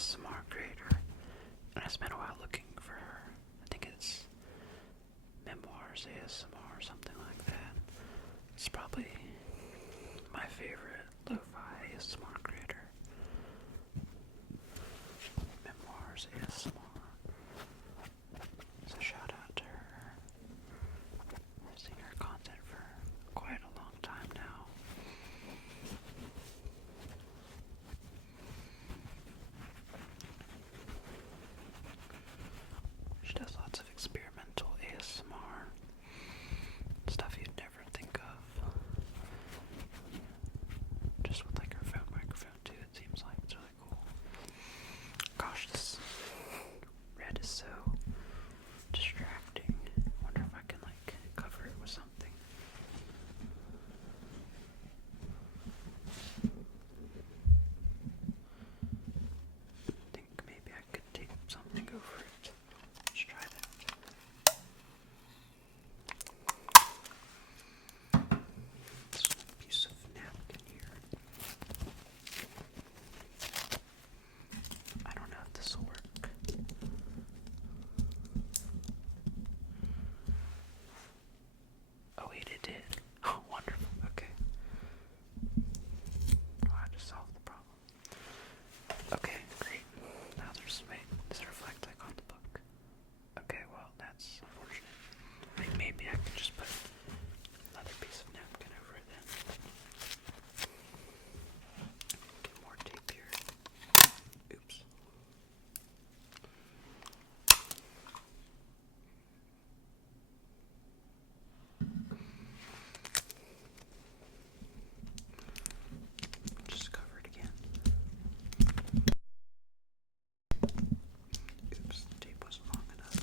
ASMR creator, and I spent a while looking for her. I think it's Memoirs ASMR or something like that. It's probably my favorite lo-fi ASMR creator. Memoirs ASMR. So shout out to her. I've seen her content for quite a long time now. She does lots of experimental ASMR. Stuff you'd never think of. Just with like her phone microphone too, it seems like. It's really cool. Gosh, this red is so distracting. Wonder if I can like cover it with something. I think maybe I could tape something over it. Let's try that. Piece of napkin here. I don't know if this will work. Oh wait, it did. Oh, wonderful. Okay. Oh, I just solved the problem. Okay, great. Now wait, does it reflect like on the book? Okay, well, that's unfortunate. I think maybe I could just put another piece of napkin over it then. Get more tape here. Oops. Just cover it again. Oops, the tape wasn't long enough.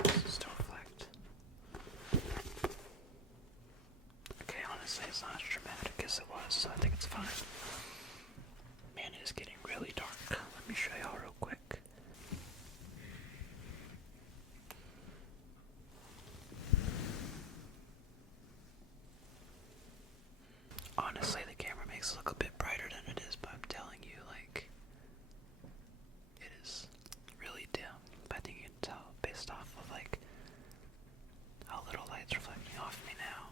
Okay, still reflect. Okay, honestly, it's not as dramatic as it was, so I think it's fine. Man, it is getting really dark. Let me show y'all real quick. Honestly, the camera makes it look a bit brighter than it is, but I'm telling you, like, it is really dim. I think you can tell based off of, like, how little light's reflecting off me now.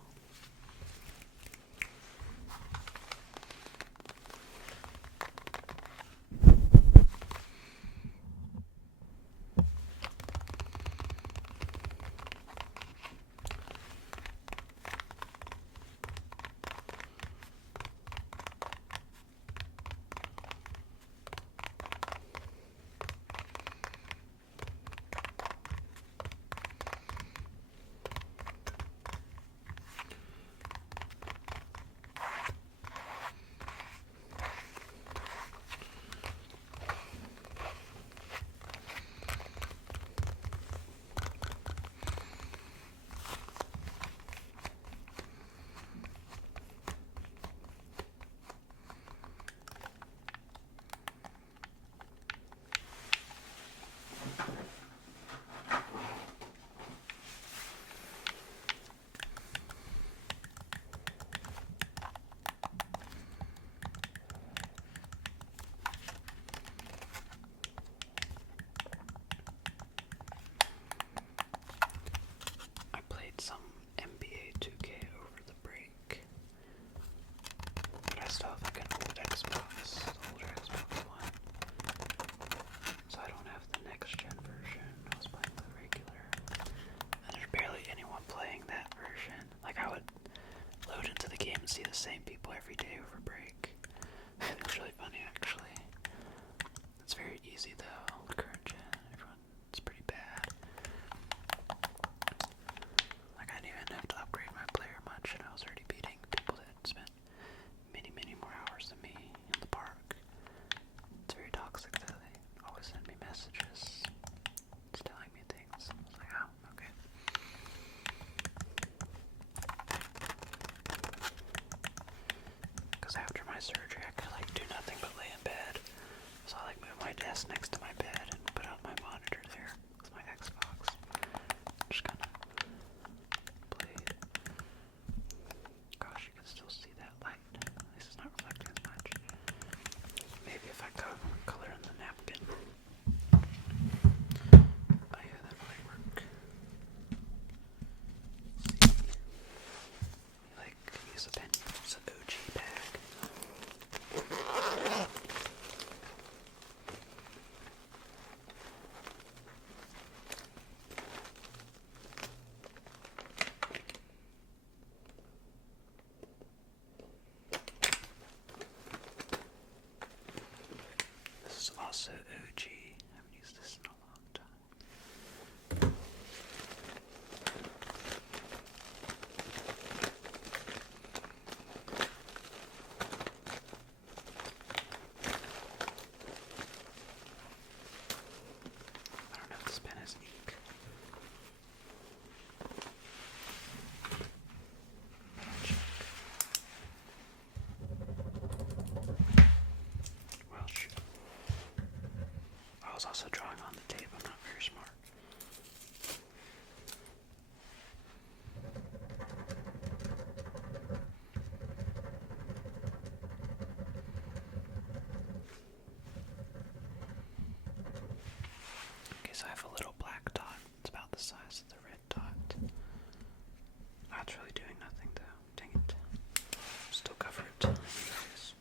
desk next to my bed and put out my monitor there with my Xbox. Just kind of played. Gosh, you can still see that light. This is not reflecting as much. Maybe if I color in the napkin. Oh yeah, that might work. See. Like, use a pen. It's an OG bag. This is also OG. I haven't used this in a long time. I don't know if this pen has ink. Well, shoot. I was also drawing on the tape. I'm not very smart. Okay, so I have a little black dot. It's about the size of the red dot. That's really doing nothing though. Dang it. Still cover it. Anyways.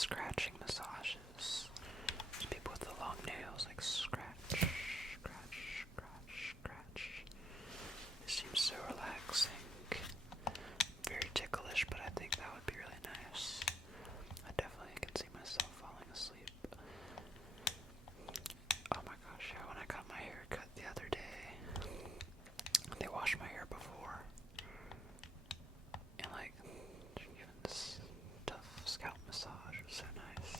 scratching massages. There's people with the long nails, like scratch, scratch, scratch, scratch. It seems so relaxing. Very ticklish, but I think that would be really nice. I definitely can see myself falling asleep. Oh my gosh, yeah, when I got my hair cut the other day, they washed my hair before. And like, even this tough scalp massage was so nice.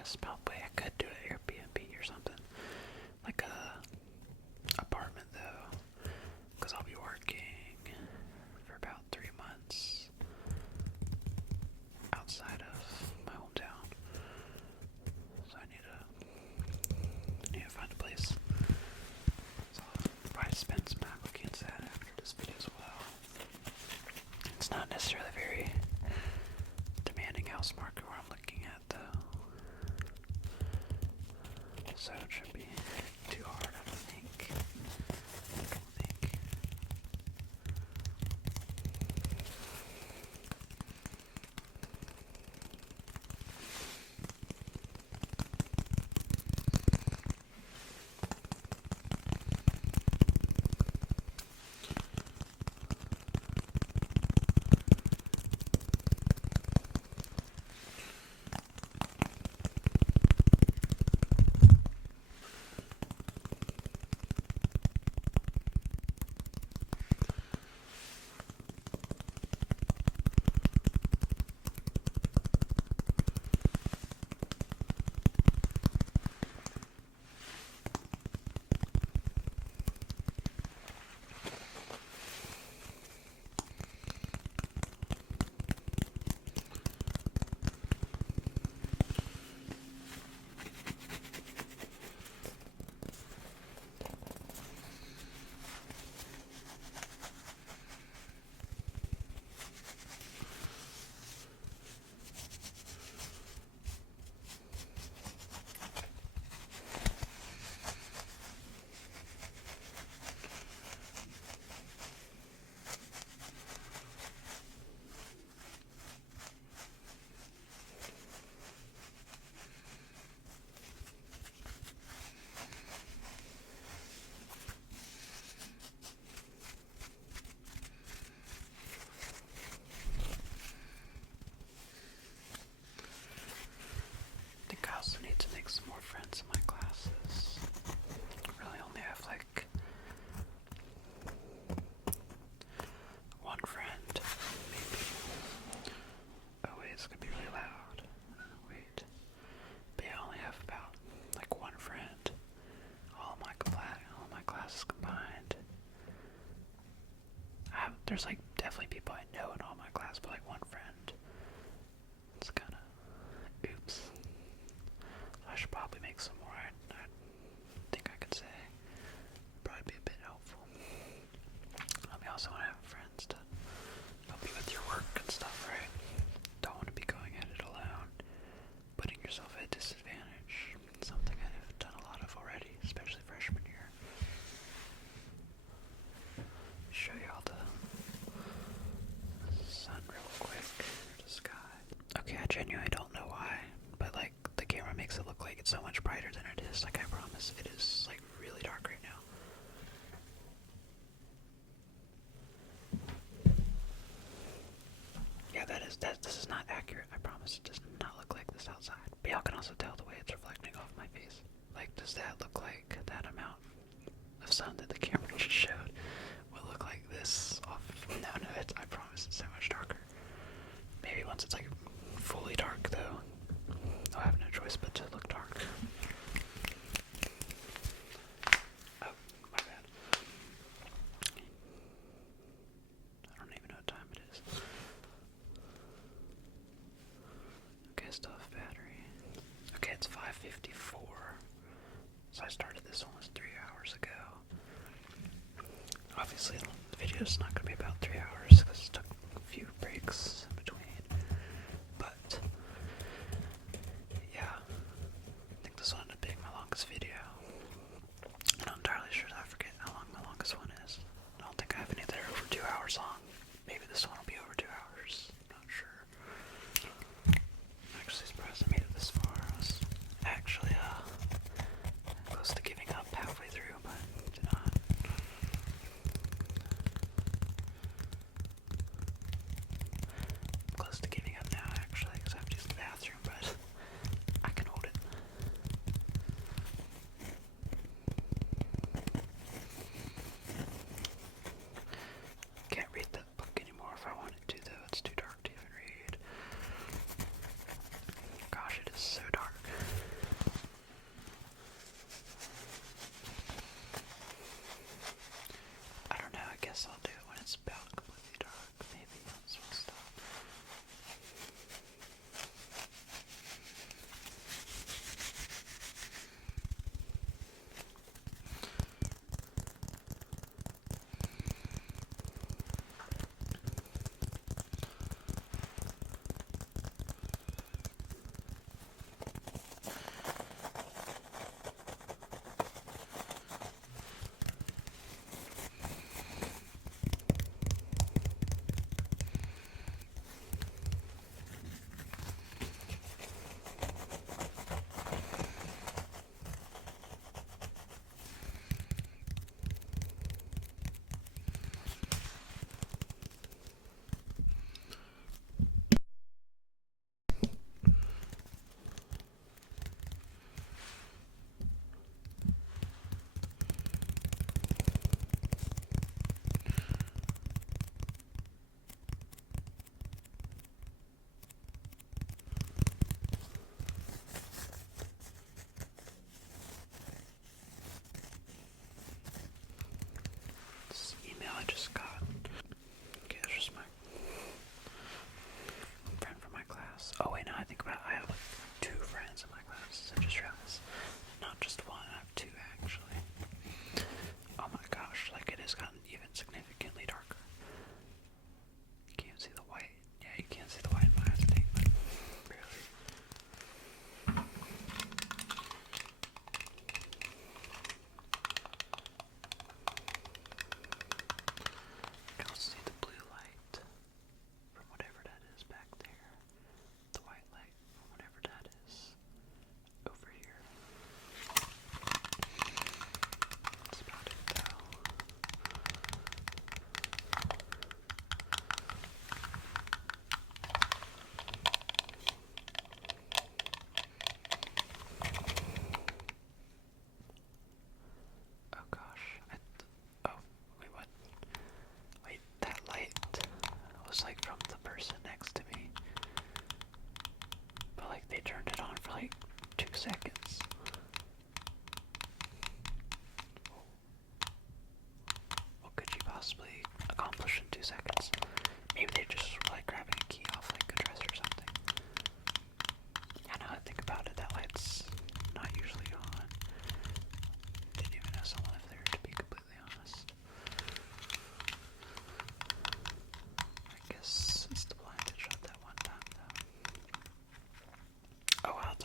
guess probably I could do an Airbnb or something. Like a apartment though. Because I'll be working for about 3 months outside of my hometown. So I need to find a place. So I'll probably spend some time looking into that after this video as well. It's not necessarily a very demanding house market where I'm looking at though. So it shouldn't be too hard, I don't think. I also need to make some more friends in my classes. I really only have like one friend, maybe. Oh wait, it's gonna be really loud. Wait. But yeah, I only have about like one friend. All my classes combined. There's like definitely people I know in all my class, but like one friend. It's kinda oops. I should probably make some more. I think I could say. Probably be a bit helpful. You also want to have friends to help you with your work and stuff, right? Don't want to be going at it alone, putting yourself at a disadvantage. Something I've done a lot of already, especially freshman year. Show you all the sun real quick, the sky. Okay, I genuinely don't know why, but like the camera makes it look like it's so much brighter than it is. Like I promise, it is like really dark right now. Yeah, this is not accurate. I promise it does not look like this outside. But y'all can also tell the way it's reflecting off my face. Like, does that look like that amount of sun that the camera just showed will look like this off? No, I promise it's so much darker. Maybe once it's like fully dark though, I'll have no choice but to look dark. Oh, my bad. I don't even know what time it is. Okay, still have battery. Okay, it's 5:54. So I started this almost 3 hours ago. Obviously, the video's not going to be about 3 hours because it took a few breaks in between. But, yeah, I think this will end up being my longest video. I'm not entirely sure. I forget how long my longest one is. I don't think I have any that are over 2 hours long. Maybe this one will be over 2 hours. Not sure. I'm actually surprised I made it this far. I was actually close to giving up halfway through, but did not.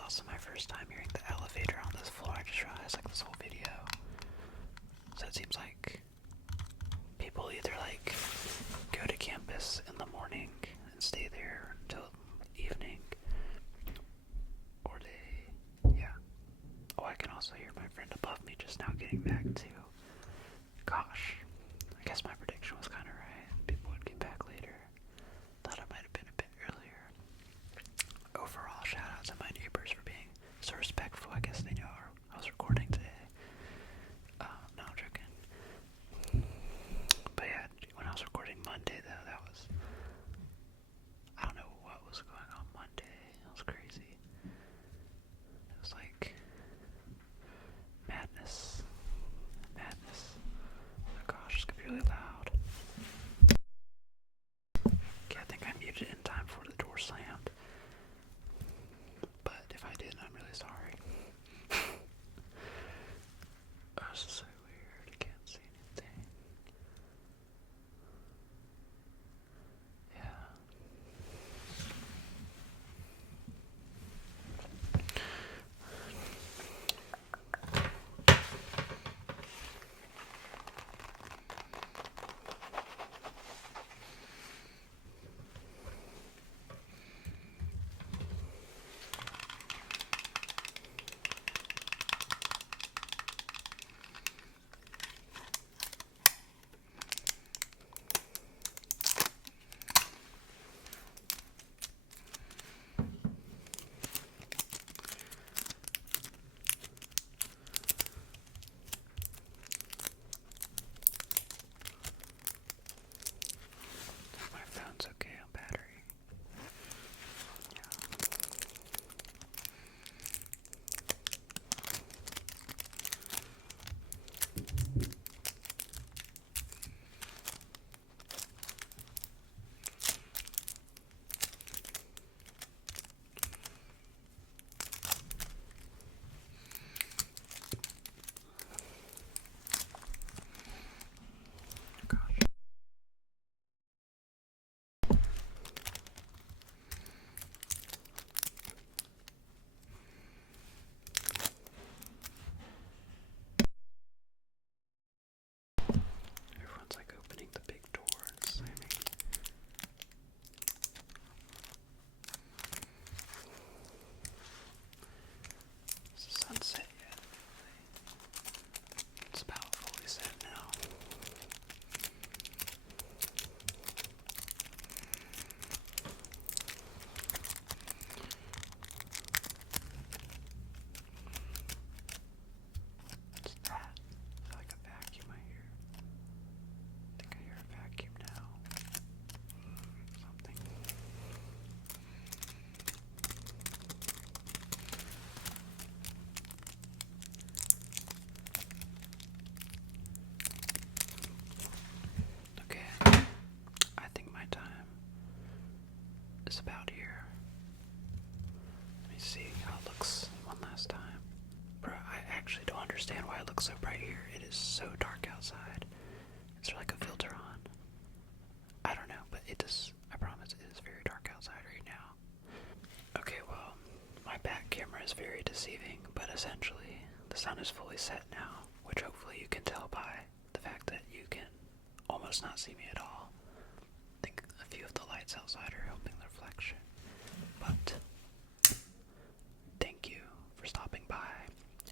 also my first time hearing the elevator on this floor. I just realized, like, this whole video. So it seems like people either, like, go to campus in the morning and stay there until evening, or yeah. Oh, I can also hear my friend above me just now getting back to. Gosh, I guess my prediction was kind of right. People would get back later. Thought it might have been a bit earlier. Overall, shout out to my neighbors for being so respectful. I guess they know I was recording today. No, I'm joking. But yeah, when I was recording Monday, though, that was, I don't know what was going on Monday. It was crazy. It was like madness. Madness. Oh gosh, it's gonna be really loud. Okay, I think I muted in time before the door slammed. But if I didn't, I'm really sorry. Oh, this is so weird. I can't see anything. Yeah. My phone's okay on battery. Yeah. Gosh. Everyone's like opening the big door and slamming. Is the sun set yet? It's about fully set now. What's that? Is that like a vacuum I hear? I think I hear a vacuum now. Something. Okay. I think my time is about here. Let me see how it looks one last time. Bro, I actually don't understand why it looks so bright here. It is so dark outside. Is there like a filter on? I don't know, but it is, I promise it is very dark outside right now. Okay, well, my back camera is very deceiving, but essentially the sun is fully set now, which hopefully you can tell by the fact that you can almost not see me at all. I think a few of the lights outside are helping the reflection. But thank you for stopping by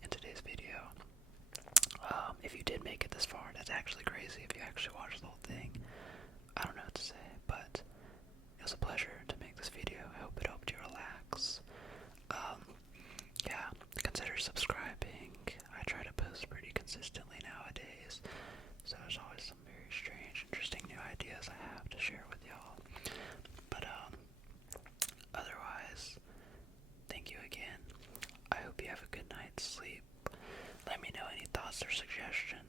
in today's video. If you did make it this far, that's actually crazy if you actually watched the whole thing. I don't know what to say, but it was a pleasure to make this video. I hope it helped you relax. Yeah, consider subscribing. I try to post pretty consistently nowadays, so there's always some very strange, interesting new ideas I have to share with y'all. But otherwise, thank you again. I hope you have a good night's sleep. Let me know any thoughts or suggestions